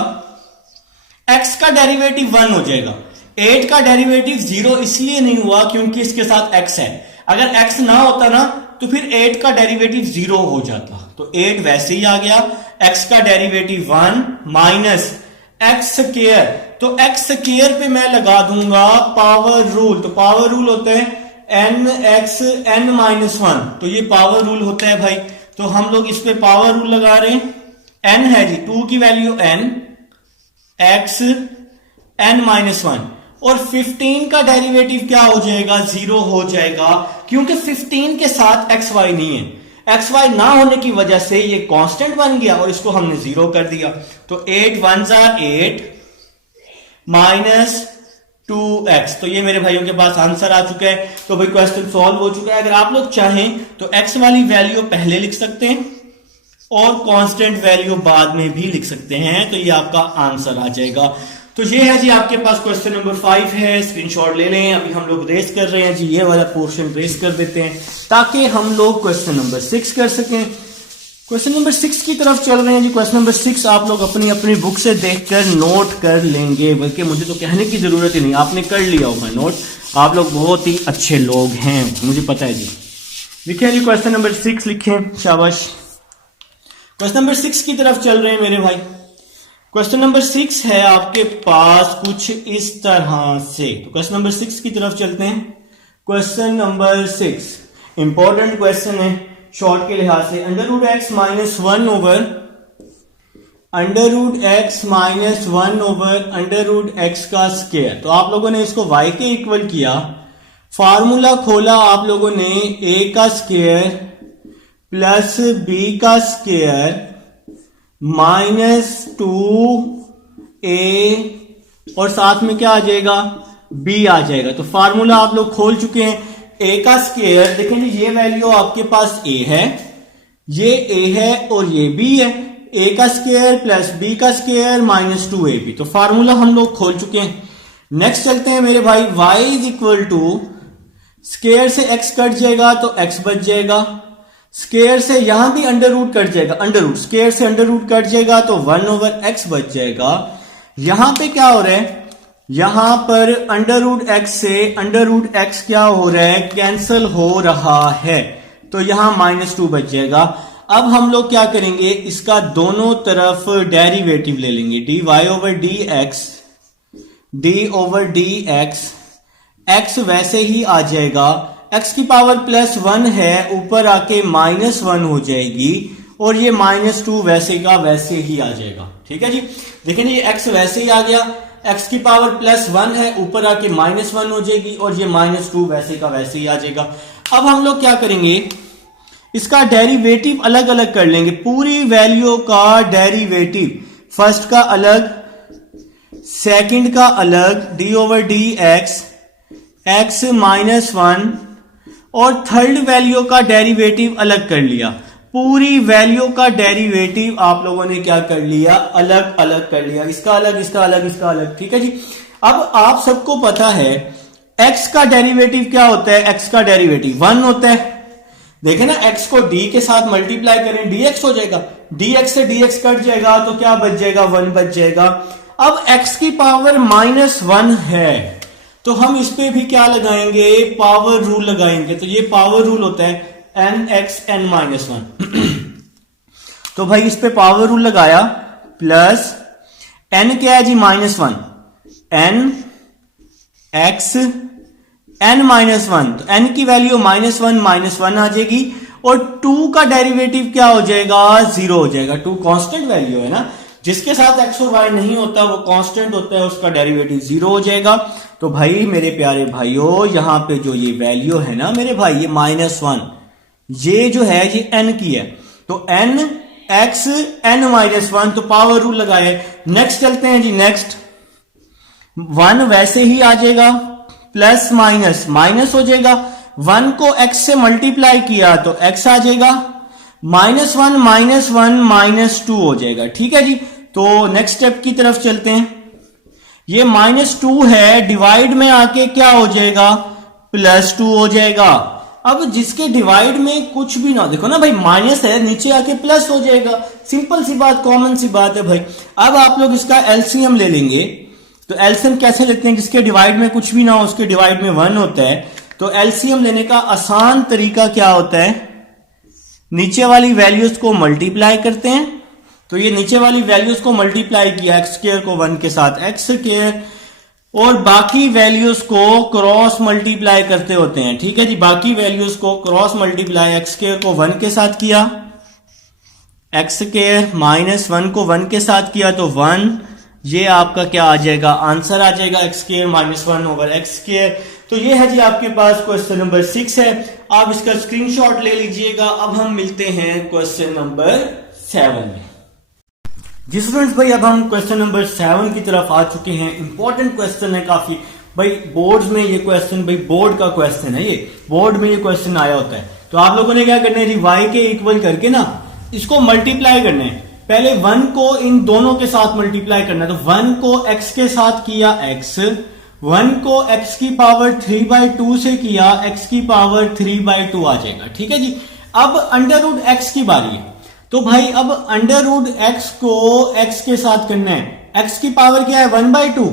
x का डेरिवेटिव 1 हो जाएगा। 8 का डेरिवेटिव 0 इसलिए नहीं हुआ क्योंकि इसके साथ x है। अगर x ना होता ना तो फिर 8 का डेरिवेटिव 0 हो जाता। तो 8 वैसे ही आ गया, x का डेरिवेटिव 1 माइनस एक्स स्क्वायर, तो एक्स स्क्वायर पे मैं लगा दूंगा पावर रूल। तो पावर रूल होता है एन एक्स एन माइनस 1, तो ये पावर रूल होता है भाई। तो हम लोग इस पे पावर रूल लगा रहे हैं। एन है जी 2 की value n, x n minus 1, और 15 का डेरिवेटिव क्या हो जाएगा, 0 हो जाएगा, क्योंकि 15 के साथ एक्स वाई नहीं है। एक्स वाई ना होने की वजह से ये कांस्टेंट बन गया और इसको हमने 0 कर दिया। तो 8 1 8 माइनस 2x, तो ये मेरे भाइयों के पास आंसर आ चुका है। तो भाई क्वेश्चन सॉल्व हो चुका है। अगर आप लोग चाहें तो x वाली वैल्यू पहले लिख सकते हैं और कांस्टेंट वैल्यू बाद में भी लिख सकते हैं, तो ये आपका आंसर आ जाएगा। तो ये है जी आपके पास क्वेश्चन नंबर 5 है, स्क्रीनशॉट ले लें। अभी हम लोग रेस कर रहे हैं जी, ये वाला पोर्शन रेस कर देते हैं ताकि हम लोग क्वेश्चन नंबर 6 कर सकें। क्वेश्चन नंबर 6 की तरफ चल रहे हैं जी। क्वेश्चन नंबर 6 आप लोग अपनी अपनी बुक से देखकर नोट कर लेंगे, बल्कि मुझे तो कहने की जरूरत ही नहीं, आपने कर लिया होगा नोट। आप लोग बहुत ही अच्छे लोग हैं, मुझे पता है जी। लिखें जी क्वेश्चन नंबर 6 लिखें, शाबाश। क्वेश्चन नंबर 6 की तरफ चल रहे हैं मेरे भाई। क्वेश्चन नंबर 6 है आपके पास कुछ इस तरह से। तो क्वेश्चन नंबर 6 की तरफ चलते हैं। क्वेश्चन नंबर 6 इंपॉर्टेंट क्वेश्चन है शॉर्ट के लिहाज से। Under root x minus 1 over under root x minus 1 over under root x का स्क्वायर। तो आप लोगों ने इसको y के इक्वल किया, फार्मूला खोला आप लोगों ने a का स्क्वायर प्लस b का स्क्वायर माइनस 2a और साथ में क्या आ जाएगा, b आ जाएगा। तो फार्मूला आप लोग खोल चुके हैं। a का स्क्वायर देखें जी, ये वैल्यू आपके पास a है, ये a है और ये b है। a का स्क्वायर प्लस b का स्क्वायर माइनस 2ab, तो फार्मूला हम लोग खोल चुके हैं। नेक्स्ट चलते हैं मेरे भाई, y is equal to square से x कट जाएगा तो x बच जाएगा, स्क्वायर से यहां भी अंडर रूट कट जाएगा, अंडर रूट स्क्वायर से अंडर रूट कट जाएगा तो 1 ओवर x बच जाएगा। यहां पे क्या हो रहा है, यहां पर अंडर रूट एक्स से अंडर रूट एक्स क्या हो रहा है, कैंसल हो रहा है, तो यहां माइनस 2 बच जाएगा। अब हम लोग क्या करेंगे, इसका दोनों तरफ डेरिवेटिव ले लेंगे, dy over dx, d over dx, x वैसे ही आ जाएगा, x की पावर प्लस 1 है, ऊपर आके माइनस 1 हो जाएगी और ये माइनस 2 वैसे का वैसे ही आ जाएगा। ठीक है जी, देखें ये x वैसे ही आ गया, x की पावर प्लस 1 है, ऊपर आके माइनस 1 हो जाएगी और ये माइनस 2 वैसे का वैसे ही आ जाएगा। अब हम लोग क्या करेंगे, इसका डेरिवेटिव अलग अलग कर लेंगे, पूरी वैल्यू का डेरिवेटिव, फर्स्ट का अलग, सेकंड का अलग, d over d x minus 1, और थर्ड वैल्यू का डेरिवेटिव अलग कर लिया। पूरी वैल्यू का डेरिवेटिव आप लोगों ने क्या कर लिया, अलग अलग कर लिया, इसका अलग, इसका अलग, इसका अलग। ठीक है जी, अब आप सबको पता है x का डेरिवेटिव क्या होता है, x का डेरिवेटिव 1 होता है। देखें ना, x को d के साथ मल्टीप्लाई करें dx हो जाएगा, dx से dx कट जाएगा तो क्या बच जाएगा, 1 बच जाएगा। अब x की पावर माइनस 1 है तो हम इस पे भी क्या लगाएंगे, पावर रूल लगाएंगे। तो ये पावर रूल होता है n(x(n माइनस 1) तो भाई इस पे पावर रूल लगाया, प्लस n क्या है जी, माइनस 1, n(x(n माइनस 1), तो n की वैल्यू माइनस 1 आ जाएगी और 2 का डेरिवेटिव क्या हो जाएगा, 0 हो जाएगा। 2 कांस्टेंट वैल्यू है ना, जिसके साथ x और y नहीं होता वो कांस्टेंट होता है, उसका डेरिवेटिव 0 हो जाएगा। तो भाई मेरे प्यारे भाइयों, यहां पे जो ये वैल्यू है ना मेरे भाई, ये -1, ये जो है ये n की है, तो n(x(n माइनस 1), तो पावर रूल लगाए। नेक्स्ट चलते हैं जी, नेक्स्ट 1 वैसे ही आ जाएगा, प्लस माइनस माइनस हो जाएगा, 1 को x से मल्टीप्लाई किया तो x आ जाएगा, -1 -2 हो जाएगा। ठीक है जी, तो नेक्स्ट स्टेप की तरफ चलते हैं। ये -2 है, डिवाइड में आके क्या हो जाएगा, +2 हो जाएगा। अब जिसके डिवाइड में कुछ भी ना, देखो ना भाई माइनस है, नीचे आके प्लस हो जाएगा, सिंपल सी बात, कॉमन सी बात है भाई। अब आप लोग इसका एलसीएम ले लेंगे, तो एलसीएम कैसे लेते हैं, जिसके डिवाइड में कुछ भी ना हो उसके डिवाइड में 1 होता है। तो एलसीएम लेने का आसान तरीका क्या होता है, नीचे वाली वैल्यूज को मल्टीप्लाई करते हैं। तो ये नीचे वाली वैल्यूज को मल्टीप्लाई किया, एक्स स्क्वायर को 1 के साथ एक्स स्क्वायर, और बाकी वैल्यूज को क्रॉस मल्टीप्लाई करते होते हैं। ठीक है जी, बाकी वैल्यूज को क्रॉस मल्टीप्लाई, एक्स स्क्वायर को 1 के साथ किया, एक्स स्क्वायर माइनस 1 को 1 के साथ किया तो 1, ये आपका क्या आ जाएगा, आंसर आ जाएगा x square minus 1 over x square. तो ये है जी आपके पास क्वेश्चन नंबर 6 है, आप इसका स्क्रीनशॉट ले लीजिएगा। अब हम मिलते हैं क्वेश्चन नंबर 7 में। जी स्टूडेंट्स भाई अब हम क्वेश्चन नंबर 7 की तरफ आ चुके हैं। इंपॉर्टेंट क्वेश्चन है काफी भाई, बोर्ड्स में ये क्वेश्चन, भाई बोर्ड का क्वेश्चन है, ये बोर्ड में ये क्वेश्चन आया होता है। तो आप लोगों ने क्या करना है जी, y के इक्वल करके ना इसको मल्टीप्लाई करना है। पहले 1 को इन दोनों के साथ मल्टीप्लाई करना है, तो 1 को x के साथ किया x, 1 को x की पावर 3/2 से किया, x की पावर 3/2 आ जाएगा। ठीक है जी, अब अंडर रूट x की बारी है, तो भाई अब अंडर रूट एक्स को x के साथ करना है। x की पावर क्या है 1/2,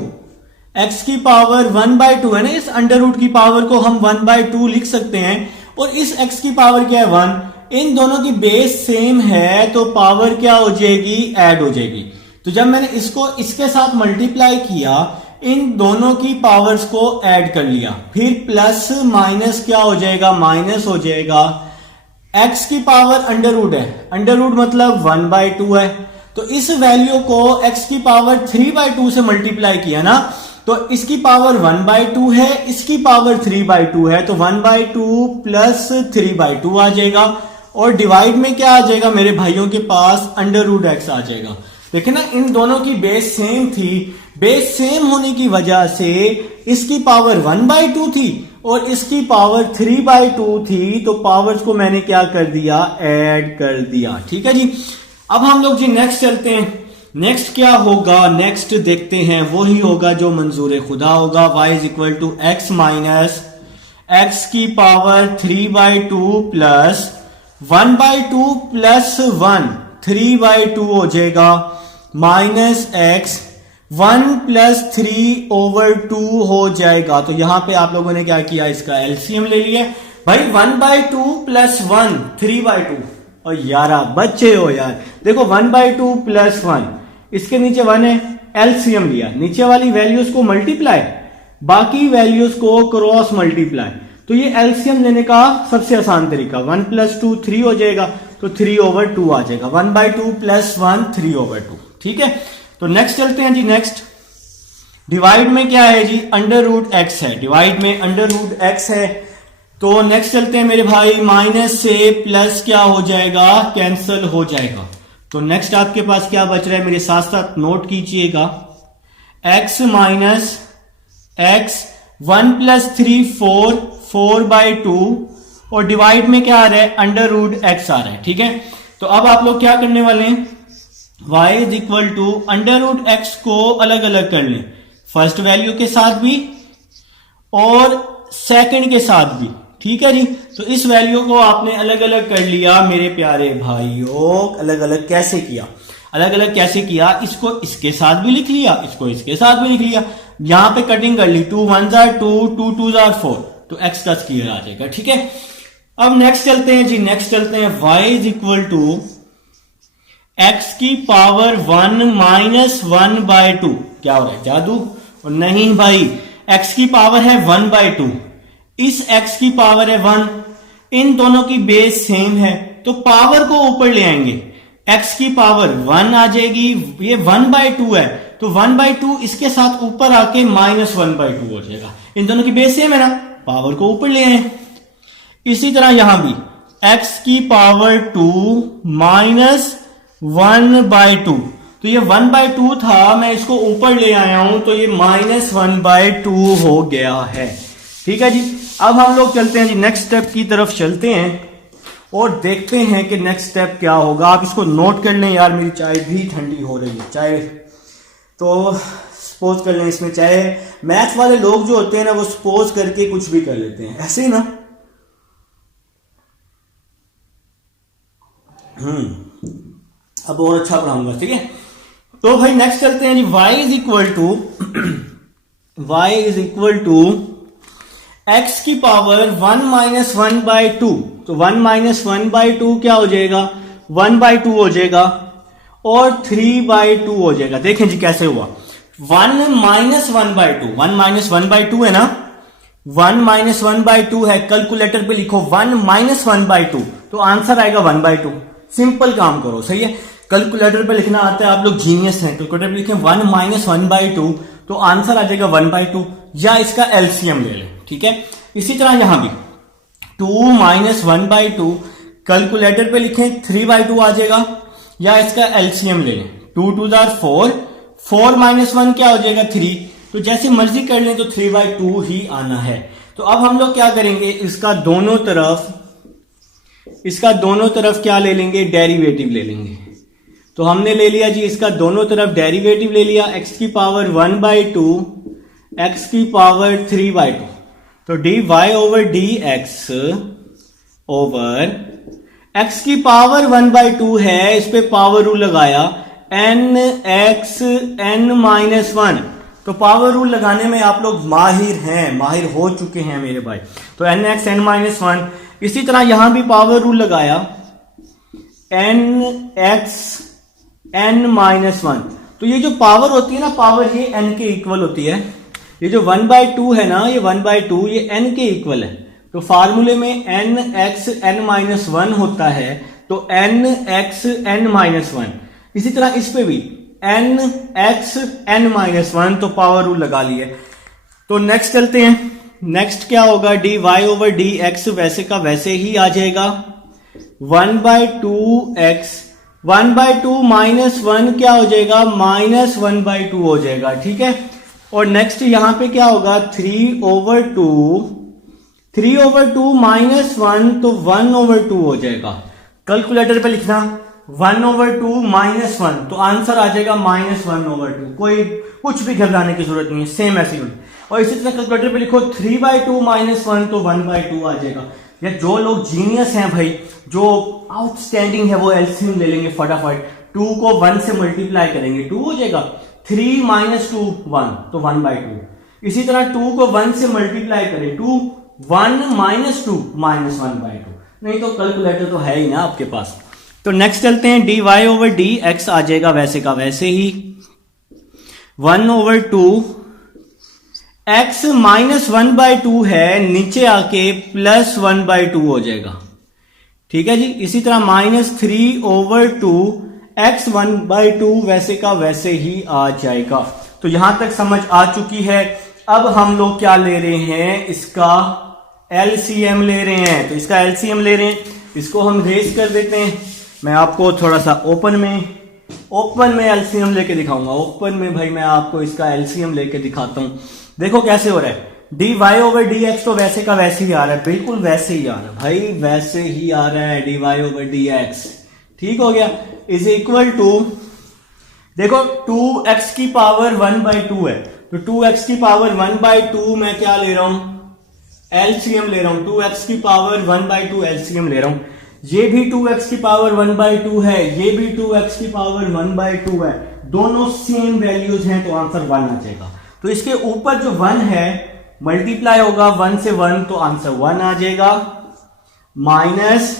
x की पावर 1/2 है ना, इस अंडर रूट की पावर को हम 1/2 लिख सकते हैं, और इस x की पावर क्या है 1। इन दोनों की बेस सेम है तो पावर क्या हो जाएगी, ऐड हो जाएगी। तो जब मैंने इसको इसके साथ मल्टीप्लाई किया, इन दोनों की पावर्स को ऐड कर लिया, फिर प्लस माइनस क्या हो जाएगा, माइनस हो जाएगा। x की पावर अंडर रूट है, अंडर रूट मतलब 1/2 है, तो इस वैल्यू को x की पावर 3/2 से मल्टीप्लाई किया ना, तो इसकी पावर 1/2 है, इसकी पावर 3/2 है, तो 1/2 प्लस 3/2 आ जाएगा, और डिवाइड में क्या आ जाएगा मेरे भाइयों के पास, अंडर रूट एक्स आ जाएगा। देखिए ना, इन दोनों की बेस सेम थी, बेस सेम होने की वजह से इसकी पावर 1/2 थी और इसकी पावर 3/2 थी, तो पावर्स को मैंने क्या कर दिया, ऐड कर दिया। ठीक है जी, अब हम लोग जी नेक्स्ट चलते हैं। नेक्स्ट क्या होगा, नेक्स्ट देखते हैं, वही होगा जो मंजूर खुदा होगा। y is equal to x minus x की पावर 3/2 प्लस 1/2 प्लस 1 3/2 हो जाएगा, माइनस एक्स 1 प्लस 3/2 हो जाएगा। तो यहां पे आप लोगों ने क्या किया, इसका एलसीएम ले लिया भाई, 1/2 प्लस 1 3/2। और यार बच्चे हो यार, देखो 1/2 प्लस 1, इसके नीचे 1 है, एलसीएम लिया, नीचे वाली वैल्यूज को मल्टीप्लाई, बाकी वैल्यूज को क्रॉस मल्टीप्लाई। तो ये एलसीएम लेने का सबसे आसान तरीका, 1 + 2 3 हो जाएगा, तो 3/2 आ जाएगा, 1/2 प्लस 1 3/2। ठीक है, तो नेक्स्ट चलते हैं जी। नेक्स्ट डिवाइड में क्या है जी, अंडर रूट एक्स है, डिवाइड में अंडर रूट एक्स है। तो नेक्स्ट चलते हैं मेरे भाई, माइनस से प्लस क्या हो जाएगा, कैंसल हो जाएगा। तो नेक्स्ट आपके पास क्या बच रहा है, मेरे साथ साथ नोट कीजिएगा, x माइनस एक्स 1 + 3 4 4/2, और डिवाइड में क्या आ रहा है, अंडर रूट एक्स आ रहा है। ठीक है, तो अब आप लोग क्या करने वाले हैं, y is equal to under root x को अलग अलग कर लें, फर्स्ट वैल्यू के साथ भी और सेकंड के साथ भी। ठीक है जी, तो इस वैल्यू को आपने अलग अलग कर लिया मेरे प्यारे भाइयों। अलग अलग कैसे किया, अलग अलग कैसे किया, इसको इसके साथ भी लिख लिया, इसको इसके साथ भी लिख लिया, यहां पे कटिंग कर ली, 2 1s are 2 2 2s are 4, तो x का स्क्वायर आ जाएगा। ठीक है, अब नेक्स्ट चलते हैं जी, नेक्स्ट चलते हैं, y is equal to x की पावर 1 माइनस 1/2, क्या हो रहा है, जादू? और नहीं भाई, x की पावर है 1/2, इस x की पावर है 1, इन दोनों की बेस सेम है, तो पावर को ऊपर ले आएंगे, x की पावर 1 आ जाएगी, ये 1/2 है, तो 1/2 इसके साथ ऊपर आके माइनस 1/2 हो जाएगा, इन दोनों की बेस सेम है ना, पावर को ऊपर ले आए। इसी तरह यहां भी x की पावर 2 माइनस 1/2, तो ये 1/2 था, मैं इसको ऊपर ले आया हूं, तो ये माइनस 1/2 हो गया है। ठीक है जी, अब हम लोग चलते हैं जी नेक्स्ट स्टेप की तरफ चलते हैं और देखते हैं कि नेक्स्ट स्टेप क्या होगा। आप इसको नोट कर लें यार, मेरी चाय भी ठंडी हो रही है, चाय तो सपोज कर लें इसमें, चाहे मैथ्स वाले लोग जो होते हैं ना वो सपोज करके कुछ भी कर लेते हैं, ऐसे ही ना, अब और अच्छा पढ़ाऊंगा, ठीक है। तो भाई नेक्स्ट चलते हैं जी, y is equal to x की पावर 1 माइनस 1/2। तो 1 माइनस 1/2 क्या हो जाएगा, 1/2 हो जाएगा और 3/2 हो जाएगा। देखें जी कैसे हुआ, 1 माइनस 1/2, 1 माइनस 1/2 है ना, 1 माइनस 1/2 है, कैलकुलेटर पे लिखो 1 माइनस 1/2 तो आंसर आएगा 1/2। सिंपल काम करो, सही है। कैलकुलेटर पे लिखना आता है, आप लोग जीनियस हैं। कैलकुलेटर पे लिखें 1 माइनस 1/2 तो आंसर आ जाएगा 1/2, या इसका एलसीएम ले लें, ठीक है। इसी तरह यहां भी 2 माइनस 1/2 कैलकुलेटर पे लिखें 3/2 आ जाएगा, या इसका एलसीएम ले लें। 2 2 4, 4 माइनस 1 क्या हो जाएगा 3, तो जैसे मर्जी कर लें तो 3/2 ही आना है। तो अब हम लोग क्या करेंगे, इसका दोनों तरफ क्या ले लेंगे, डेरिवेटिव ले लेंगे। तो हमने ले लिया जी इसका दोनों तरफ डेरिवेटिव ले लिया, x की पावर 1/2 x की पावर 3/2, तो dy over dx over x की पावर 1/2 है, इस पे पावर रूल लगाया, nx n माइनस 1। तो पावर रूल लगाने में आप लोग माहिर हो चुके हैं मेरे भाई। तो nx n माइनस 1, इसी तरह यहां भी पावर रूल लगाया, nx n माइनस 1। तो ये जो पावर होती है ना, पावर ये n के इक्वल होती है। ये जो 1/2 है ना, ये 1/2 ये n के इक्वल है। तो फार्मूले में nx n माइनस 1 होता है, तो nx n माइनस 1। इसी तरह इस पे भी nx n माइनस 1, तो पावर रूल लगा लिए। तो नेक्स्ट चलते हैं, नेक्स्ट क्या होगा, dy ओवर dx वैसे का वैसे ही आ जाएगा, 1/2x 1/2 माइनस 1 क्या हो जाएगा, माइनस 1/2 हो जाएगा, ठीक है। और नेक्स्ट यहां पे क्या होगा, 3/2 माइनस 1 तो 1/2 हो जाएगा। कैलकुलेटर पे लिखना 1/2 माइनस 1 तो आंसर आ जाएगा माइनस 1/2। कोई कुछ भी घबराने की जरूरत नहीं है, सेम ऐसे ही। और इसी तरह कैलकुलेटर पे लिखो 3/2 माइनस 1 तो 1/2 आ जाएगा। या जो लोग जीनियस हैं भाई, जो आउटस्टैंडिंग है, वो एलसीएम ले लेंगे फटाफट। 2 को 1 से मल्टीप्लाई करेंगे, 2 हो जाएगा, 3 माइनस 2 1 तो 1/2। इसी तरह 2 को 1 से मल्टीप्लाई करें, 2 1 माइनस 2 माइनस 1/2। नहीं तो कैलकुलेटर तो है ही ना आपके पास। तो नेक्स्ट चलते हैं, dy ओवर dx आ जाएगा वैसे का वैसे ही, 1/2 x माइनस 1/2 है, नीचे आके प्लस 1/2 हो जाएगा, ठीक है जी। इसी तरह -3/2 x 1/2 वैसे का वैसे ही आ जाएगा। तो यहां तक समझ आ चुकी है। अब हम लोग क्या ले रहे हैं, इसका एलसीएम ले रहे हैं। तो इसका एलसीएम ले रहे हैं, इसको हम रेस कर देते हैं। मैं आपको थोड़ा सा ओपन में एलसीएम लेके दिखाऊंगा। ओपन में भाई मैं आपको इसका एलसीएम लेके दिखाता हूं। देखो कैसे हो रहा है, dy ओवर dx तो वैसे का वैसे ही आ रहा है, बिल्कुल वैसे ही आ रहा है भाई, वैसे ही आ रहा है dy ओवर dx, ठीक हो गया। इज इक्वल टू, देखो 2x की पावर 1/2 है, तो 2x की पावर 1/2 मैं क्या ले रहा हूं, एलसीएम ले रहा हूं। 2x की पावर 1/2 एलसीएम ले रहा हूं। ये भी 2x की पावर 1/2 है, ये भी 2x की पावर 1/2 है, दोनों सेम वैल्यूज हैं, तो आंसर 1 आ जाएगा। तो इसके ऊपर जो 1 है मल्टीप्लाई होगा 1 से 1 तो आंसर 1 आ जाएगा। माइनस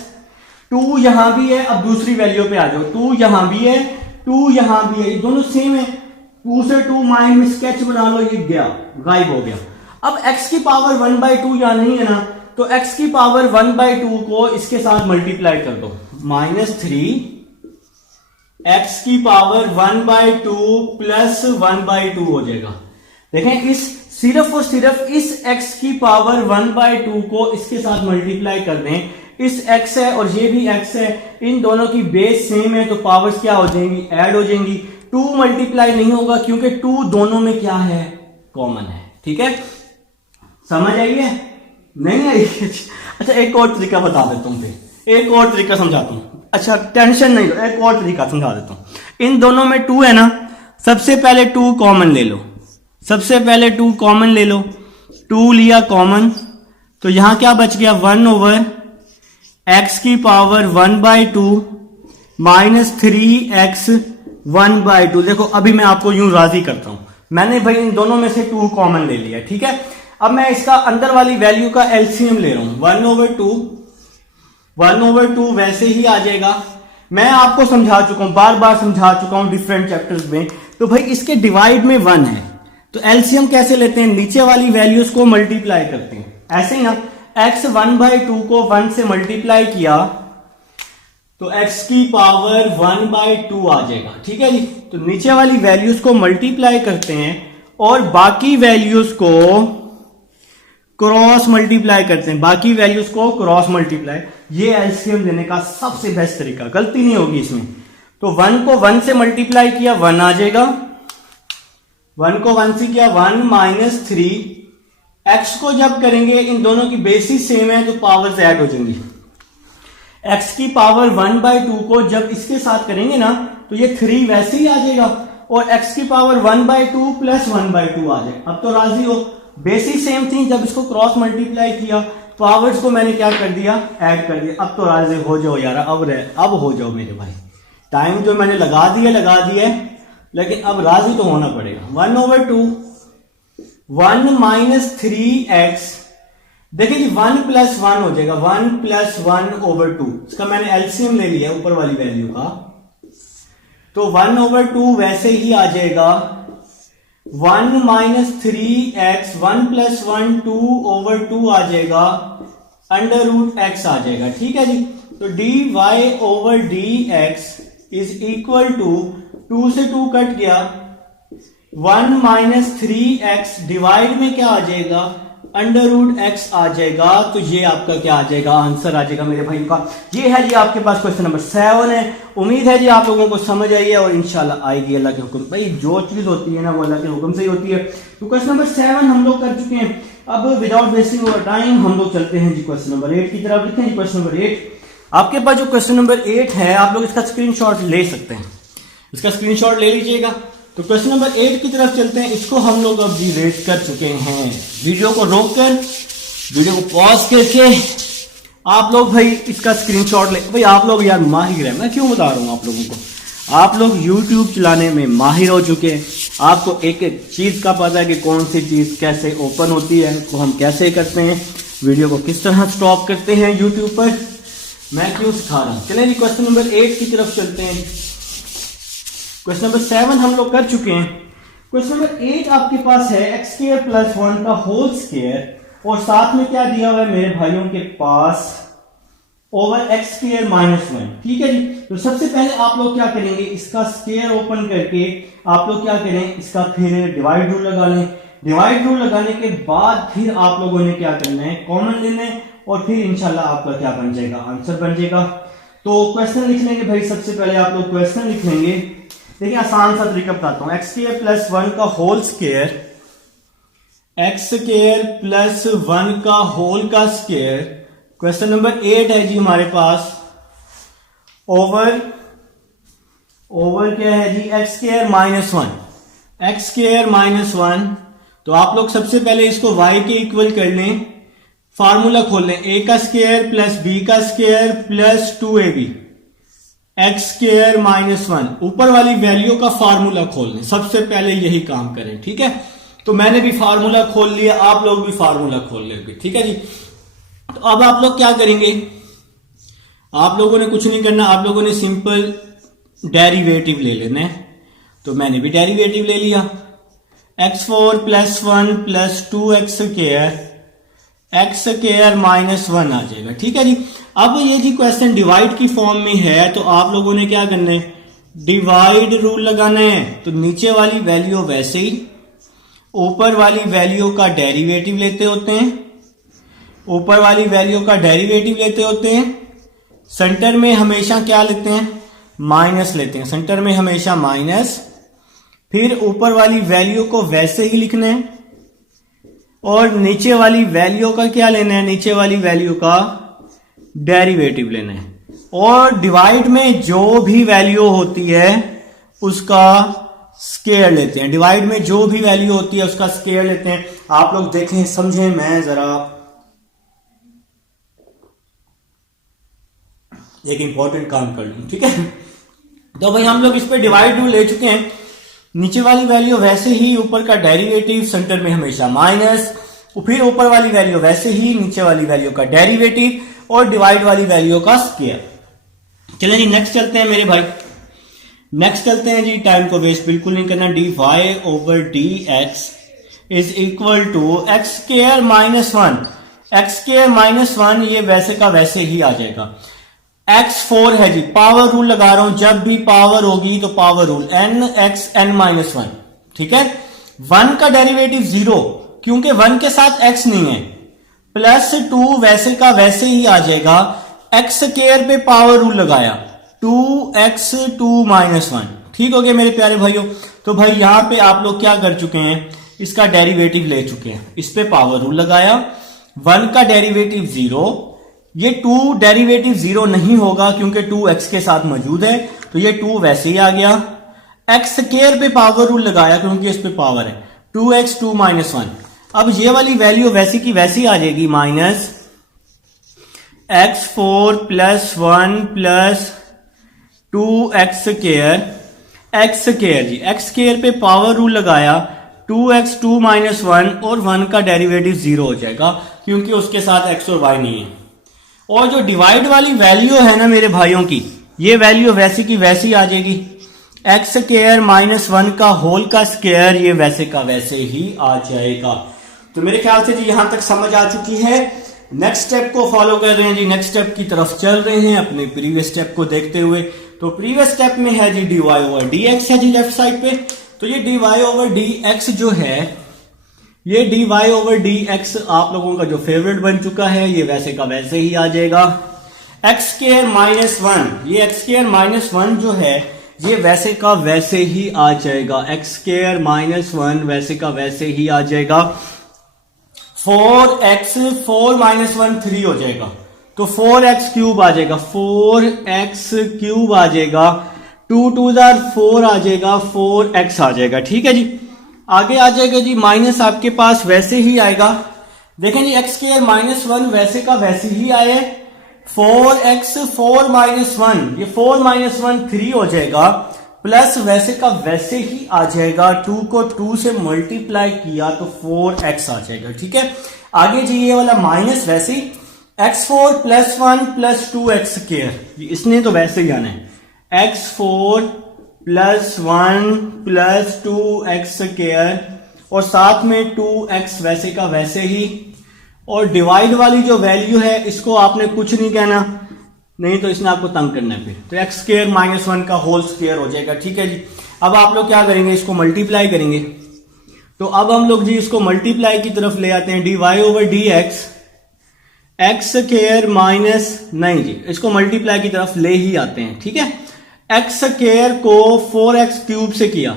2 यहां भी है, अब दूसरी वैल्यू पे आ जाओ, 2 यहां भी है, 2 यहां भी है, ये दोनों सेम है। 2 से 2 माइंड में स्केच बना लो, ये गया, गायब हो गया। अब x की पावर 1/2 यहां नहीं है ना, तो x की पावर 1/2 को इसके साथ मल्टीप्लाई कर दो, -3 x की पावर 1/2 प्लस 1/2 हो जाएगा। देखें, इस सिर्फ और सिर्फ इस x की पावर 1/2 को इसके साथ मल्टीप्लाई कर दें। इस x है और ये भी x है, इन दोनों की बेस सेम है, तो पावर्स क्या हो जाएंगी, ऐड हो जाएंगी। 2 मल्टीप्लाई नहीं होगा क्योंकि 2 दोनों में क्या है, कॉमन है, ठीक है। समझ आई है, नहीं आई? अच्छा एक और तरीका बता देता हूं, एक और तरीका समझाता हूं। अच्छा टेंशन नहीं लो, एक और तरीका समझा देता हूं। इन दोनों में 2 है ना, सबसे पहले 2 कॉमन ले लो, सबसे पहले 2 कॉमन ले लो। 2 लिया कॉमन, तो यहां क्या बच गया, 1 ओवर x की पावर 1/2 -3x1/2। देखो अभी मैं आपको यूं राजी करता हूं, मैंने भाई इन दोनों में से 2 कॉमन ले लिया, ठीक है। अब मैं इसका अंदर वाली वैल्यू का एलसीएम ले रहा हूं, 1/2 वैसे ही आ जाएगा। मैं आपको समझा चुका हूं, बार बार समझा चुका हूं डिफरेंट चैप्टर्स में। तो भाई इसके डिवाइड में 1 है, तो एलसीएम कैसे लेते हैं, नीचे वाली वैल्यूज को मल्टीप्लाई करते हैं, ऐसे ही ना। x 1/2 को 1 से मल्टीप्लाई किया तो x की पावर 1/2 आ जाएगा, ठीक है जी। तो नीचे वाली वैल्यूज को मल्टीप्लाई करते हैं और बाकी वैल्यूज को क्रॉस मल्टीप्लाई करते हैं, बाकी वैल्यूज को क्रॉस मल्टीप्लाई। ये एलसीएम लेने का सबसे बेस्ट तरीका, गलती नहीं होगी इसमें। तो 1 को 1 से मल्टीप्लाई किया 1 आ जाएगा, 1 को 1 से किया 1 -3। x को जब करेंगे, इन दोनों की बेसिस सेम है तो पावर्स ऐड हो जाएंगी। x की पावर 1/2 को जब इसके साथ करेंगे ना तो ये 3 वैसे ही आ जाएगा, और x की पावर 1/2 प्लस 1/2 आ जाएगा। अब तो राजी हो, बेसिस सेम थी, जब इसको क्रॉस मल्टीप्लाई किया पावर्स को मैंने क्या कर दिया, ऐड कर दिया। अब तो राजी हो जाओ यार, अब हो जाओ मेरे भाई। टाइम जो मैंने लगा दिया, लेकिन अब राजी तो होना पड़ेगा। 1/2 1 -3x, देखिए जी 1 + 1 हो जाएगा, 1 + 1/2। इसका मैंने एलसीएम ले लिया ऊपर वाली वैल्यू का, तो 1/2 वैसे ही आ जाएगा। 1 -3x 1 + 1 2/2 आ जाएगा, √x आ जाएगा, ठीक है जी। तो dy/dx इज इक्वल टू 2 से 2 कट गया, 1 -3x डिवाइड में क्या आ जाएगा, √x आ जाएगा। तो ये आपका क्या आ जाएगा, आंसर आ जाएगा मेरे भाई का। ये है जी आपके पास क्वेश्चन नंबर 7 है। उम्मीद है जी आप लोगों को समझ आई है और इंशाल्लाह आएगी अल्लाह के हुक्म। भाई जो चीज होती है ना वो अल्लाह के हुक्म से ही होती है। तो क्वेश्चन नंबर 7 हम लोग कर चुके हैं। अब विदाउट वेस्टिंग ओवर टाइम हम लोग चलते हैं जी क्वेश्चन नंबर 8 की तरफ। लिखें जी क्वेश्चन नंबर 8। आपके पास जो क्वेश्चन नंबर 8 है, आप लोग इसका स्क्रीनशॉट ले सकते हैं, इसका स्क्रीनशॉट ले लीजिएगा। तो क्वेश्चन नंबर 8 की तरफ चलते हैं। इसको हम लोग अब भी रेट कर चुके हैं। वीडियो को रोककर, वीडियो को पॉज करके आप लोग भाई इसका स्क्रीनशॉट ले। भाई आप लोग यार माहिर है, मैं क्यों बता रहा हूं आप लोगों को, आप लोग YouTube चलाने में माहिर हो चुके हैं। आपको एक एक चीज का पता है कि कौन सी चीज कैसे ओपन होती है, को हम कैसे करते हैं, वीडियो को किस तरह स्टॉप करते हैं YouTube पर। मैं क्यों सिखा रहा हूं। चलें जी क्वेश्चन नंबर 8 की तरफ चलते हैं। क्वेश्चन नंबर 7 हम लोग कर चुके हैं। क्वेश्चन नंबर 8 आपके पास है x² + 1 का होल स्क्वायर, और साथ में क्या दिया हुआ है मेरे भाइयों के पास, ओवर x² - 1। ठीक है जी। तो सबसे पहले आप लोग क्या करेंगे, इसका स्क्वायर ओपन करके आप लोग क्या करें, इसका फिर डिवाइड रूल लगा लें। डिवाइड रूल लगाने के बाद फिर आप लोगों ने क्या करना है, कॉमन लेना है, और फिर इंशाल्लाह आपका क्या बन जाएगा, आंसर बन जाएगा। तो क्वेश्चन लिख लेंगे भाई। सबसे पहले आप लोग क्वेश्चन लिख लेंगे। देखिए आसान सा तरीका बताता हूं। x² + 1 का होल स्क्वायर, x² + 1 का होल का स्क्वायर, क्वेश्चन नंबर 8 है जी हमारे पास। ओवर क्या है जी, x² - 1, x² - 1। तो आप लोग सबसे पहले इसको y के इक्वल कर लें, फार्मूला खोल लें, a का स्क्वायर + b का स्क्वायर + 2ab, x² - 1। ऊपर वाली वैल्यू का फार्मूला खोल लें, सबसे पहले यही काम करें, ठीक है। तो मैंने भी फार्मूला खोल लिया, आप लोग भी फार्मूला खोल लेंगे, ठीक है जी। तो अब आप लोग क्या करेंगे, आप लोगों ने कुछ नहीं करना, आप लोगों ने सिंपल डेरिवेटिव ले लेना है। तो मैंने भी डेरिवेटिव ले लिया, x4 + 1 + 2x², x² - 1 आ जाएगा, ठीक है जी। अब ये जी क्वेश्चन डिवाइड की फॉर्म में है, तो आप लोगों ने क्या करना है, डिवाइड रूल लगाना है। तो नीचे वाली वैल्यू वैसे ही ऊपर वाली वैल्यू का डेरिवेटिव लेते होते हैं, ऊपर वाली वैल्यू का डेरिवेटिव लेते होते हैं। सेंटर में हमेशा क्या लेते हैं, माइनस लेते हैं, सेंटर में हमेशा माइनस। फिर ऊपर वाली वैल्यू को वैसे ही लिखना है, और नीचे वाली वैल्यू का क्या लेना है, नीचे वाली वैल्यू का डेरिवेटिव लेना है। और डिवाइड में जो भी वैल्यू होती है उसका स्क्वायर लेते हैं। डिवाइड में जो भी वैल्यू होती है उसका स्क्वायर लेते हैं। आप लोग देखें, समझें, मैं जरा एक इंपॉर्टेंट काम कर लूं, ठीक है। तो भाई हम लोग इस पे डिवाइड रूल ले चुके हैं। नीचे वाली वैल्यू वैसे ही, ऊपर का डेरिवेटिव सेंटर में हमेशा माइनस, फिर ऊपर वाली वैल्यू वैसे ही, नीचे वाली वैल्यू का डेरिवेटिव और डिवाइड वाली वैल्यू का स्क्वायर। चलें जी नेक्स्ट चलते हैं मेरे भाई, नेक्स्ट चलते हैं जी। टाइम को वेस्ट बिल्कुल नहीं करना। dy over dx is equal to x square minus one. X square minus one ये वैसे का वैसे ही आ जाएगा। x4 है जी, पावर रूल लगा रहा हूं, जब भी पावर होगी तो power rule n x n minus one, ठीक है। 1 का डेरिवेटिव 0 क्योंकि 1 के साथ x नहीं है, प्लस 2 वैसे का वैसे ही आ जाएगा। एक्स स्क्वायर पे पावर रूल लगाया, 2x2 माइनस वन, ठीक हो गया मेरे प्यारे भाइयों। तो भाई यहां पे आप लोग क्या कर चुके हैं, इसका डेरिवेटिव ले चुके हैं, इस पे पावर रूल लगाया, 1 का डेरिवेटिव 0, ये 2 डेरिवेटिव 0 नहीं होगा क्योंकि 2x के साथ मौजूद है, तो ये 2 वैसे ही आ गया। एक्स स्क्वायर पे पावर रूल लगाया क्योंकि इस पे पावर है, 2x2 माइनस वन। अब ये वाली वैल्यू वैसी की वैसी आ जाएगी, minus x4 plus 1 plus 2x square, x square जी, एक्स स्क्वायर पे पावर रूल लगाया, 2x2 माइनस 1 और 1 का डेरिवेटिव 0 हो जाएगा क्योंकि उसके साथ x और y नहीं है। और जो डिवाइड वाली वैल्यू है ना मेरे भाइयों की, ये वैल्यू वैसी की वैसी आ जाएगी। एक्स स्क्वायर माइनस 1 का होल का स्क्वायर ये वैसे का वैसे ही आ जाएगा। तो मेरे ख्याल से जी यहां तक समझ आ चुकी है। नेक्स्ट स्टेप को फॉलो कर रहे हैं जी, नेक्स्ट स्टेप की तरफ चल रहे हैं अपने प्रीवियस स्टेप को देखते हुए। तो प्रीवियस स्टेप में है जी dy ओवर dx है जी लेफ्ट साइड पे। तो ये dy ओवर dx जो है, ये dy ओवर dx आप लोगों का जो फेवरेट बन चुका है, ये वैसे का वैसे ही आ जाएगा। एक्स स्क्वायर माइनस 1, ये एक्स स्क्वायर माइनस 1 जो है ये वैसे का वैसे ही आ जाएगा। एक्स स्क्वायर माइनस 1 वैसे का वैसे ही आ जाएगा। 4 माइनस 1 3 हो जाएगा, तो 4x क्यूब आ जाएगा, 4x क्यूब आ जाएगा, 2 2 4 आ जाएगा, 4x आ जाएगा, ठीक है जी। आगे आ जाएगा जी माइनस आपके पास वैसे ही आएगा। देखें जी एक्स स्क्वायर माइनस 1 वैसे का वैसे ही आए, 4x 4 माइनस 1, ये 4 माइनस 1 3 हो जाएगा, प्लस वैसे का वैसे ही आ जाएगा। 2 को 2 से मल्टीप्लाई किया तो 4x आ जाएगा, ठीक है। आगे जी ये वाला माइनस वैसे ही, x4 plus 1 plus 2x square, इसने तो वैसे ही आना है, x4 plus 1 plus 2x square और साथ में 2x वैसे का वैसे ही। और डिवाइड वाली जो वैल्यू है इसको आपने कुछ नहीं कहना, नहीं तो इसने आपको तंग करना है फिर, तो एक्स स्क्वायर माइनस 1 का होल स्क्वायर हो जाएगा, ठीक है जी। अब आप लोग क्या करेंगे, इसको मल्टीप्लाई करेंगे। तो अब हम लोग जी इसको मल्टीप्लाई की तरफ ले आते हैं, dy over dx, x square minus, नहीं जी इसको मल्टीप्लाई की तरफ ले ही आते हैं, ठीक है। एक्स स्क्वायर को 4x क्यूब से किया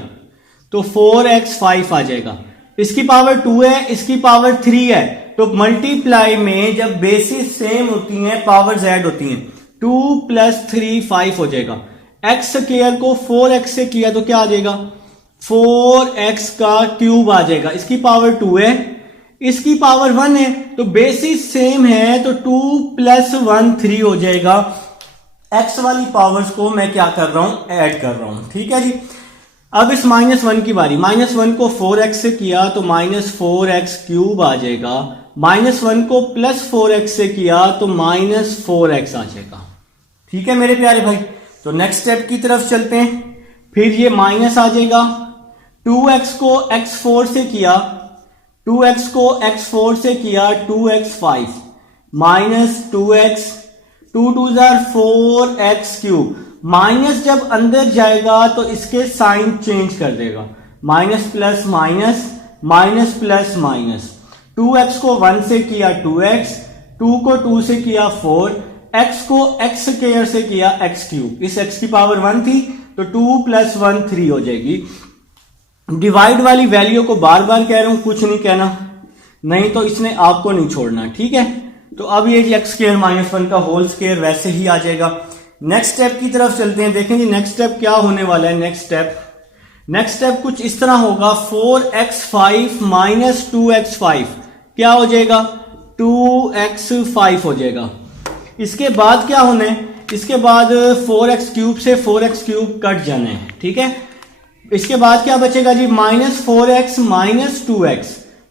तो 4x 5 आ जाएगा, इसकी पावर 2 है, इसकी पावर 3 है, तो मल्टीप्लाई में जब बेसिस सेम होती हैं पावर z होती हैं, 2 प्लस 3 5 हो जाएगा। एक्स स्क्वायर को 4x से किया तो क्या आ जाएगा, 4x का क्यूब आ जाएगा, इसकी पावर 2 है, इसकी पावर 1 है, तो बेसिस सेम है तो 2 प्लस 1 3 हो जाएगा। एक्स वाली पावर्स को मैं क्या कर रहा हूं, ऐड कर रहा हूं, ठीक है जी। अब इस माइनस 1 की बारी, माइनस 1 को 4x से किया तो माइनस 4x क्यूब आ जाएगा, माइनस 1 को प्लस 4x से किया तो माइनस 4x आ जाएगा, ठीक है मेरे प्यारे भाई। तो नेक्स्ट स्टेप की तरफ चलते हैं, फिर ये माइनस आ जाएगा, 2x को x4 से किया, 2x को x4 से किया 2x5 minus 2x, 2 2 4x cube, minus जब अंदर जाएगा तो इसके साइन चेंज कर देगा, minus plus minus, minus plus minus, 2x को 1 से किया 2x, 2 को 2 से किया 4, x को x स्क्वायर से किया x क्यूब, इस x की पावर 1 थी तो 2 प्लस 1 3 हो जाएगी। डिवाइड वाली वैल्यू को बार बार कह रहा हूं, कुछ नहीं कहना, नहीं तो इसने आपको नहीं छोड़ना, ठीक है। तो अब ये जी एक्स स्क्वायर माइनस 1 का होल स्क्वायर वैसे ही आ जाएगा। नेक्स्ट स्टेप की तरफ चलते हैं, देखें जी नेक्स्ट स्टेप क्या होने वाला है। नेक्स्ट स्टेप कुछ इस तरह होगा, 4x5 माइनस 2x5 क्या हो जाएगा, 2x5 हो जाएगा। इसके बाद क्या होना है, इसके बाद 4x क्यूब से 4x क्यूब कट जाना है, ठीक है। इसके बाद क्या बचेगा जी, -4x -2x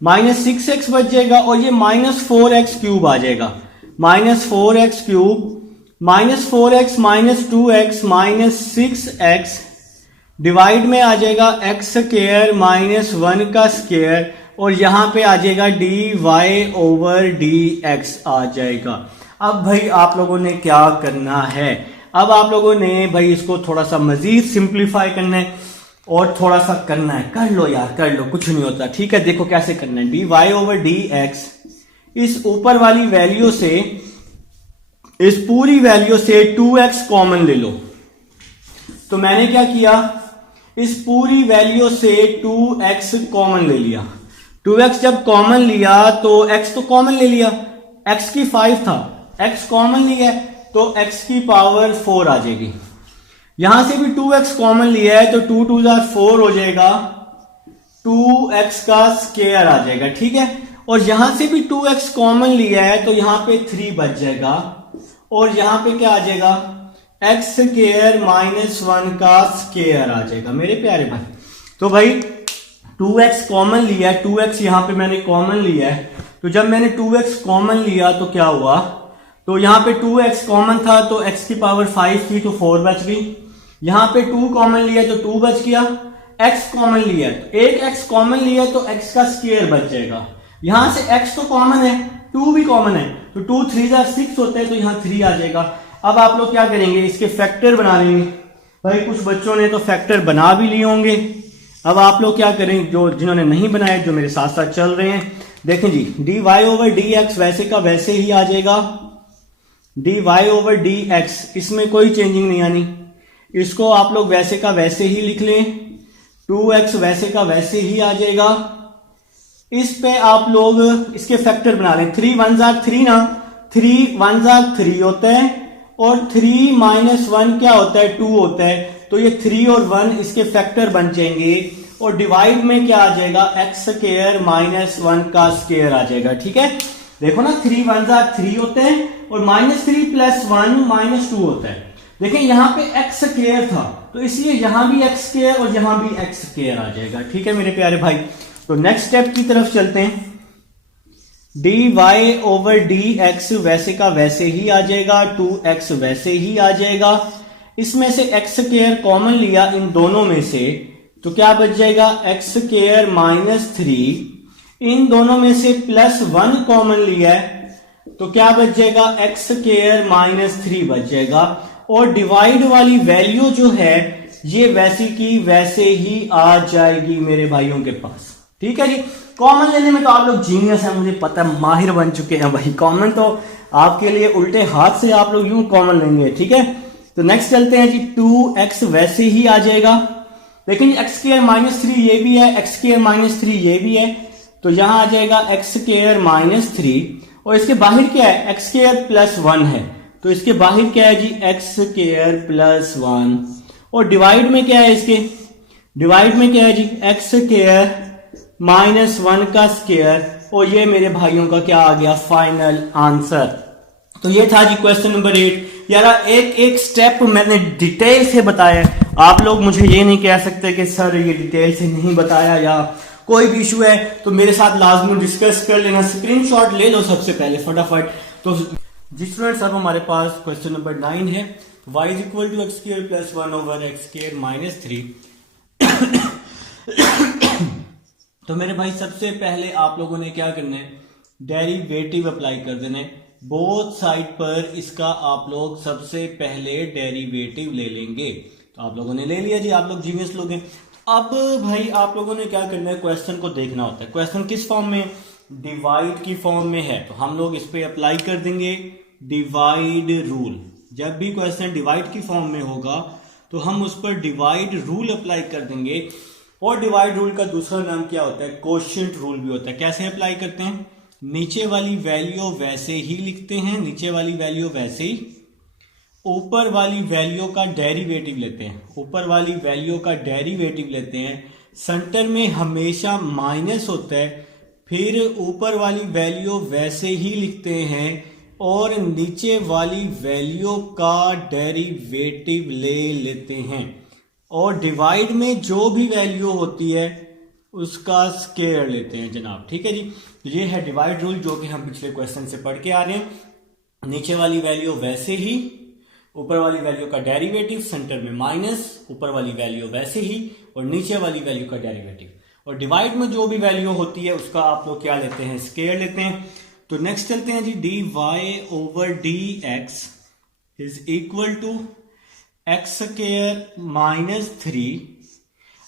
-6x बच जाएगा और ये -4x क्यूब आ जाएगा, -4x cube -4x -2x -6x divide में आ जाएगा x स्क्वायर -1 का स्क्वायर और यहां पे आ जाएगा dy/dx आ जाएगा। अब भाई आप लोगों ने क्या करना है, अब आप लोगों ने भाई इसको थोड़ा सा मजीद सिंप्लीफाई करना है और थोड़ा सा करना है, कर लो यार कर लो, कुछ नहीं होता, ठीक है। देखो कैसे करना है, dy/dx इस ऊपर वाली वैल्यू से, इस पूरी वैल्यू से 2x कॉमन ले लो। तो मैंने क्या किया, इस पूरी वैल्यू से 2x कॉमन ले लिया। 2x जब कॉमन लिया तो x तो कॉमन ले लिया, x की 5 था, x कॉमन लिया तो x की पावर 4 आ जाएगी। यहां से भी 2x कॉमन लिया है तो 2 2 4 हो जाएगा, 2x का स्क्वायर आ जाएगा, ठीक है। और यहां से भी 2x कॉमन लिया है तो यहां पे 3 बच जाएगा और यहां पे क्या आ जाएगा, x स्क्वायर -1 का स्क्वायर आ जाएगा मेरे प्यारे भाई। तो भाई 2x कॉमन लिया है, 2x यहां पे मैंने कॉमन लिया है, तो जब मैंने 2x कॉमन लिया तो क्या हुआ, तो यहां पे 2x कॉमन था तो x की पावर 5 थी तो 4 बच गई। यहां पे 2 कॉमन लिया तो 2 बच गया, x कॉमन लिया तो एक x कॉमन लिया तो x का स्क्वायर बच जाएगा। यहां से x तो कॉमन है, 2 भी कॉमन है तो 2 3 6 होते हैं तो यहां 3 आ जाएगा। अब आप लोग क्या करेंगे, इसके फैक्टर बना लेंगे। भाई कुछ बच्चों ने तो फैक्टर बना भी लिए होंगे, अब आप लोग क्या करें, जो जिन्होंने नहीं बनाया, जो मेरे साथ साथ चल रहे हैं, देखें जी, dy/dx वैसे का वैसे ही आ जाएगा, dy/dx इसमें कोई चेंजिंग नहीं आनी, इसको आप लोग वैसे का वैसे ही लिख लें, 2x वैसे का वैसे ही आ जाएगा। इस पे आप लोग इसके फैक्टर बना लें, 3 1 3 ना, 3 1 3 होता है और 3 -1 क्या होता है, 2 होता है, तो ये 3 और 1 इसके फैक्टर बन जाएंगे और डिवाइड में क्या आ जाएगा, x स्क्वायर -1 का स्क्वायर आ जाएगा, ठीक है। देखो ना, 3 1 3 होते हैं और -3 + 1 -2 होता है। देखिए यहां पे x स्क्वायर था तो इसलिए यहां भी x स्क्वायर और यहां भी x स्क्वायर आ जाएगा, ठीक है मेरे प्यारे भाई। तो नेक्स्ट स्टेप की तरफ चलते हैं, dy/dx वैसे का वैसे ही आ जाएगा, 2x वैसे ही आ जाएगा। इसमें से x स्क्वायर कॉमन लिया इन दोनों में से तो क्या बच जाएगा, x स्क्वायर -3, इन दोनों में से +1 कॉमन लिया है तो क्या बच जाएगा, x स्क्वायर -3 बच जाएगा। और डिवाइड वाली वैल्यू जो है ये वैसी की वैसे ही आ जाएगी मेरे भाइयों के पास, ठीक है जी। कॉमन लेने में तो आप लोग जीनियस हैं, मुझे पता है, माहिर बन चुके हैं भाई। कॉमन तो आपके लिए उल्टे हाथ से आप लोग यूं कॉमन लेंगे, ठीक है। तो नेक्स्ट चलते हैं जी, 2x वैसे ही आ जाएगा, लेकिन x स्क्वायर -3 ये भी है, x स्क्वायर -3 ये भी है, तो यहां आ जाएगा x स्क्वायर -3 और इसके बाहर क्या है, x स्क्वायर +1 है, तो इसके बाहर क्या है जी, x स्क्वायर +1 और डिवाइड में क्या है, इसके डिवाइड में क्या है जी, x स्क्वायर -1 का स्क्वायर और ये मेरे भाइयों का क्या आ गया, फाइनल आंसर। तो ये था जी क्वेश्चन नंबर 8। यार एक एक स्टेप मैंने डिटेल से बताया, आप लोग मुझे ये नहीं कह सकते कि सर ये डिटेल से नहीं बताया या कोई भी इशू है तो मेरे साथ लाजमी डिस्कस कर लेना, स्क्रीनशॉट ले लो सबसे पहले फटाफट। तो जी स्टूडेंट्स, अब हमारे पास क्वेश्चन नंबर 9 है, y = x² + 1/x² - 3। तो मेरे भाई सबसे पहले आप लोगों ने क्या करना है, डेरिवेटिव अप्लाई कर देना है बोथ साइड पर। इसका आप लोग सबसे पहले डेरिवेटिव ले लेंगे, तो आप लोगों ने ले लिया जी, आप लोग जीनियस लोग हैं। अब भाई आप लोगों ने क्या करना है, क्वेश्चन को देखना होता है, क्वेश्चन किस फॉर्म में, डिवाइड की फॉर्म में है, तो हम लोग इस पे अप्लाई कर देंगे डिवाइड रूल। जब भी क्वेश्चन डिवाइड की फॉर्म में होगा तो हम उस पर डिवाइड रूल अप्लाई कर देंगे। और डिवाइड रूल का दूसरा नाम क्या होता है, कोशिएंट रूल भी होता है। कैसे अप्लाई करते हैं, नीचे वाली वैल्यू वैसे ही लिखते हैं, नीचे वाली वैल्यू वैसे ही, ऊपर वाली वैल्यू का डेरिवेटिव लेते हैं, ऊपर वाली वैल्यू का डेरिवेटिव लेते हैं, सेंटर में हमेशा माइनस होता है, फिर ऊपर वाली वैल्यू वैसे ही लिखते हैं, और नीचे वाली वैल्यू का डेरिवेटिव ले लेते हैं और डिवाइड में जो भी वैल्यू होती है उसका स्क्वायर लेते हैं जनाब। ठीक है जी, ये है डिवाइड रूल जो कि हम पिछले क्वेश्चन से पढ़ के आ रहे हैं। नीचे वाली वैल्यू वैसे ही, ऊपर वाली वैल्यू का डेरिवेटिव, सेंटर में माइनस, ऊपर वाली वैल्यू वैसे ही और नीचे वाली वैल्यू का डेरिवेटिव, और डिवाइड में जो भी वैल्यू होती है उसका आप लोग क्या लेते हैं, स्क्वायर लेते हैं। तो नेक्स्ट चलते हैं जी, d y over d x is equal to x square minus 3।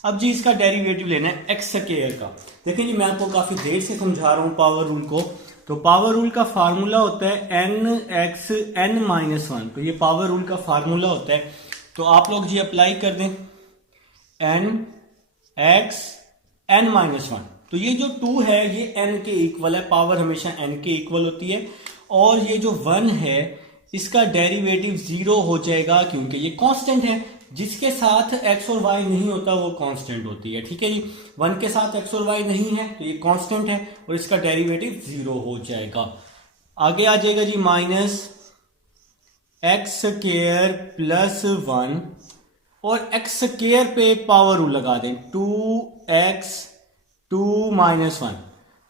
अब जी इसका डेरिवेटिव लेना है एक्स स्क्वायर का। देखिए जी मैं आपको काफी देर से समझा रहा हूं पावर रूल को। तो पावर रूल का फार्मूला होता है एन एक्स एन माइनस 1। तो ये पावर रूल का फार्मूला होता है। तो आप लोग जी अप्लाई कर दें एन एक्स एन माइनस 1। तो ये जो 2 है ये n के इक्वल है, पावर हमेशा n के इक्वल होती है। और ये जो 1 है इसका डेरिवेटिव 0 हो जाएगा क्योंकि ये कांस्टेंट है। जिसके साथ x और y नहीं होता वो कांस्टेंट होती है। ठीक है जी, 1 के साथ x और y नहीं है तो ये कांस्टेंट है और इसका डेरिवेटिव 0 हो जाएगा। आगे आ जाएगा जी माइनस एक्स स्क्वायर प्लस 1 और एक्स स्क्वायर पे पावर रूल लगा दें 2x 2 माइनस 1।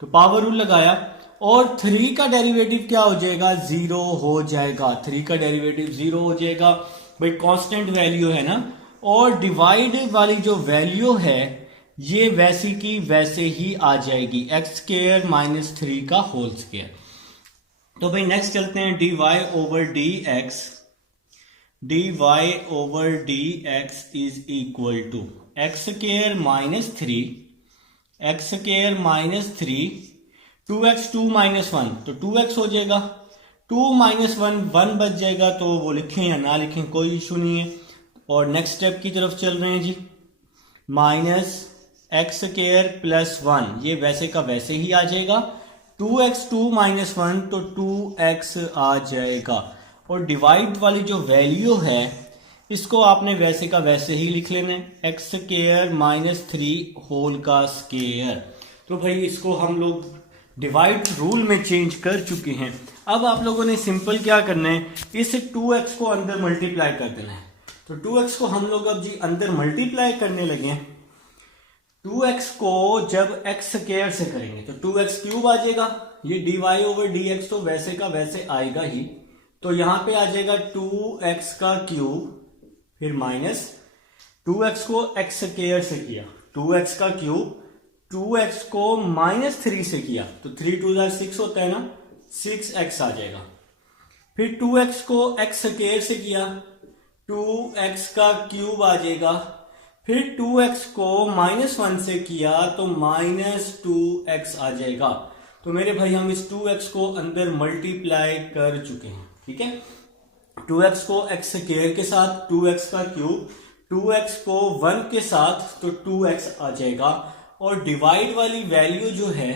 तो पावर रूल लगाया और 3 का डेरिवेटिव क्या हो जाएगा, 0 हो जाएगा। 3 का डेरिवेटिव 0 हो जाएगा भाई, कांस्टेंट वैल्यू है ना। और डिवाइड वाली जो वैल्यू है ये वैसी की वैसे ही आ जाएगी, एक्स स्क्वायर माइनस 3 का होल स्क्वायर। तो भाई नेक्स्ट चलते हैं d y over d x. D y over d x is equal to x square minus 3 x square minus 3 2x 2 minus 1। तो 2x हो जाएगा, 2 माइनस 1 1 बच जाएगा। तो वो लिखें या ना लिखें कोई इशू नहीं है। और नेक्स्ट स्टेप की तरफ चल रहे हैं जी, माइनस एक्स स्क्वायर प्लस 1 ये वैसे का वैसे ही आ जाएगा। 2x 2 माइनस 1 तो 2x आ जाएगा। और डिवाइड वाली जो वैल्यू है इसको आपने वैसे का वैसे ही लिख लेना है, एक्स स्क्वायर माइनस 3 होल का स्क्वायर। तो भाई इसको हम लोग डिवाइड रूल में चेंज कर चुके हैं। अब आप लोगों ने सिंपल क्या करना है, इस 2x को अंदर मल्टीप्लाई कर देना है। तो 2x को हम लोग अब जी अंदर मल्टीप्लाई करने लगे हैं। 2x को जब x स्क्वायर से करेंगे तो 2x क्यूब आ जाएगा। ये dy ओवर dx तो वैसे का वैसे आएगा ही। तो यहां पे आ जाएगा 2x का क्यूब, फिर माइनस 2x को x स्क्वायर से किया, 2x का क्यूब 2x को माइनस 3 से किया तो 3 2 6 होता है ना, 6x आ जाएगा। फिर 2x को x स्क्वायर से किया, 2x का क्यूब आ जाएगा। फिर 2x को माइनस 1 से किया तो माइनस 2x आ जाएगा। तो मेरे भाई हम इस 2x को अंदर मल्टीप्लाई कर चुके हैं। ठीक है, 2x को x स्क्वायर के साथ 2x का क्यूब, 2x को 1 के साथ तो 2x आ जाएगा। और डिवाइड वाली वैल्यू जो है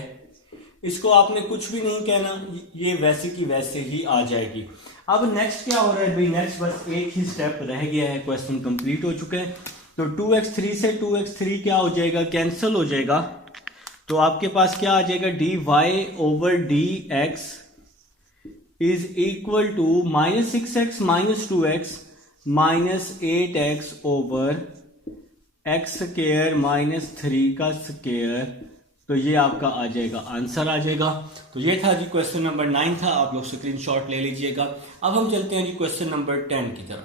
इसको आपने कुछ भी नहीं कहना, ये वैसे की वैसे ही आ जाएगी। अब नेक्स्ट क्या हो रहा है भाई, नेक्स्ट बस एक ही स्टेप रह गया है, क्वेश्चन कंप्लीट हो चुके हैं। तो 2x3 से 2x3 क्या हो जाएगा, कैंसिल हो जाएगा। तो आपके पास क्या आ जाएगा, d y over d x is equal to minus 6x minus 2x minus 8x over x square minus 3 का स्क्वायर। तो ये आपका आ जाएगा, आंसर आ जाएगा। तो ये था जी क्वेश्चन नंबर 9 था, आप लोग स्क्रीनशॉट ले लीजिएगा। अब हम चलते हैं जी क्वेश्चन नंबर 10 की तरफ।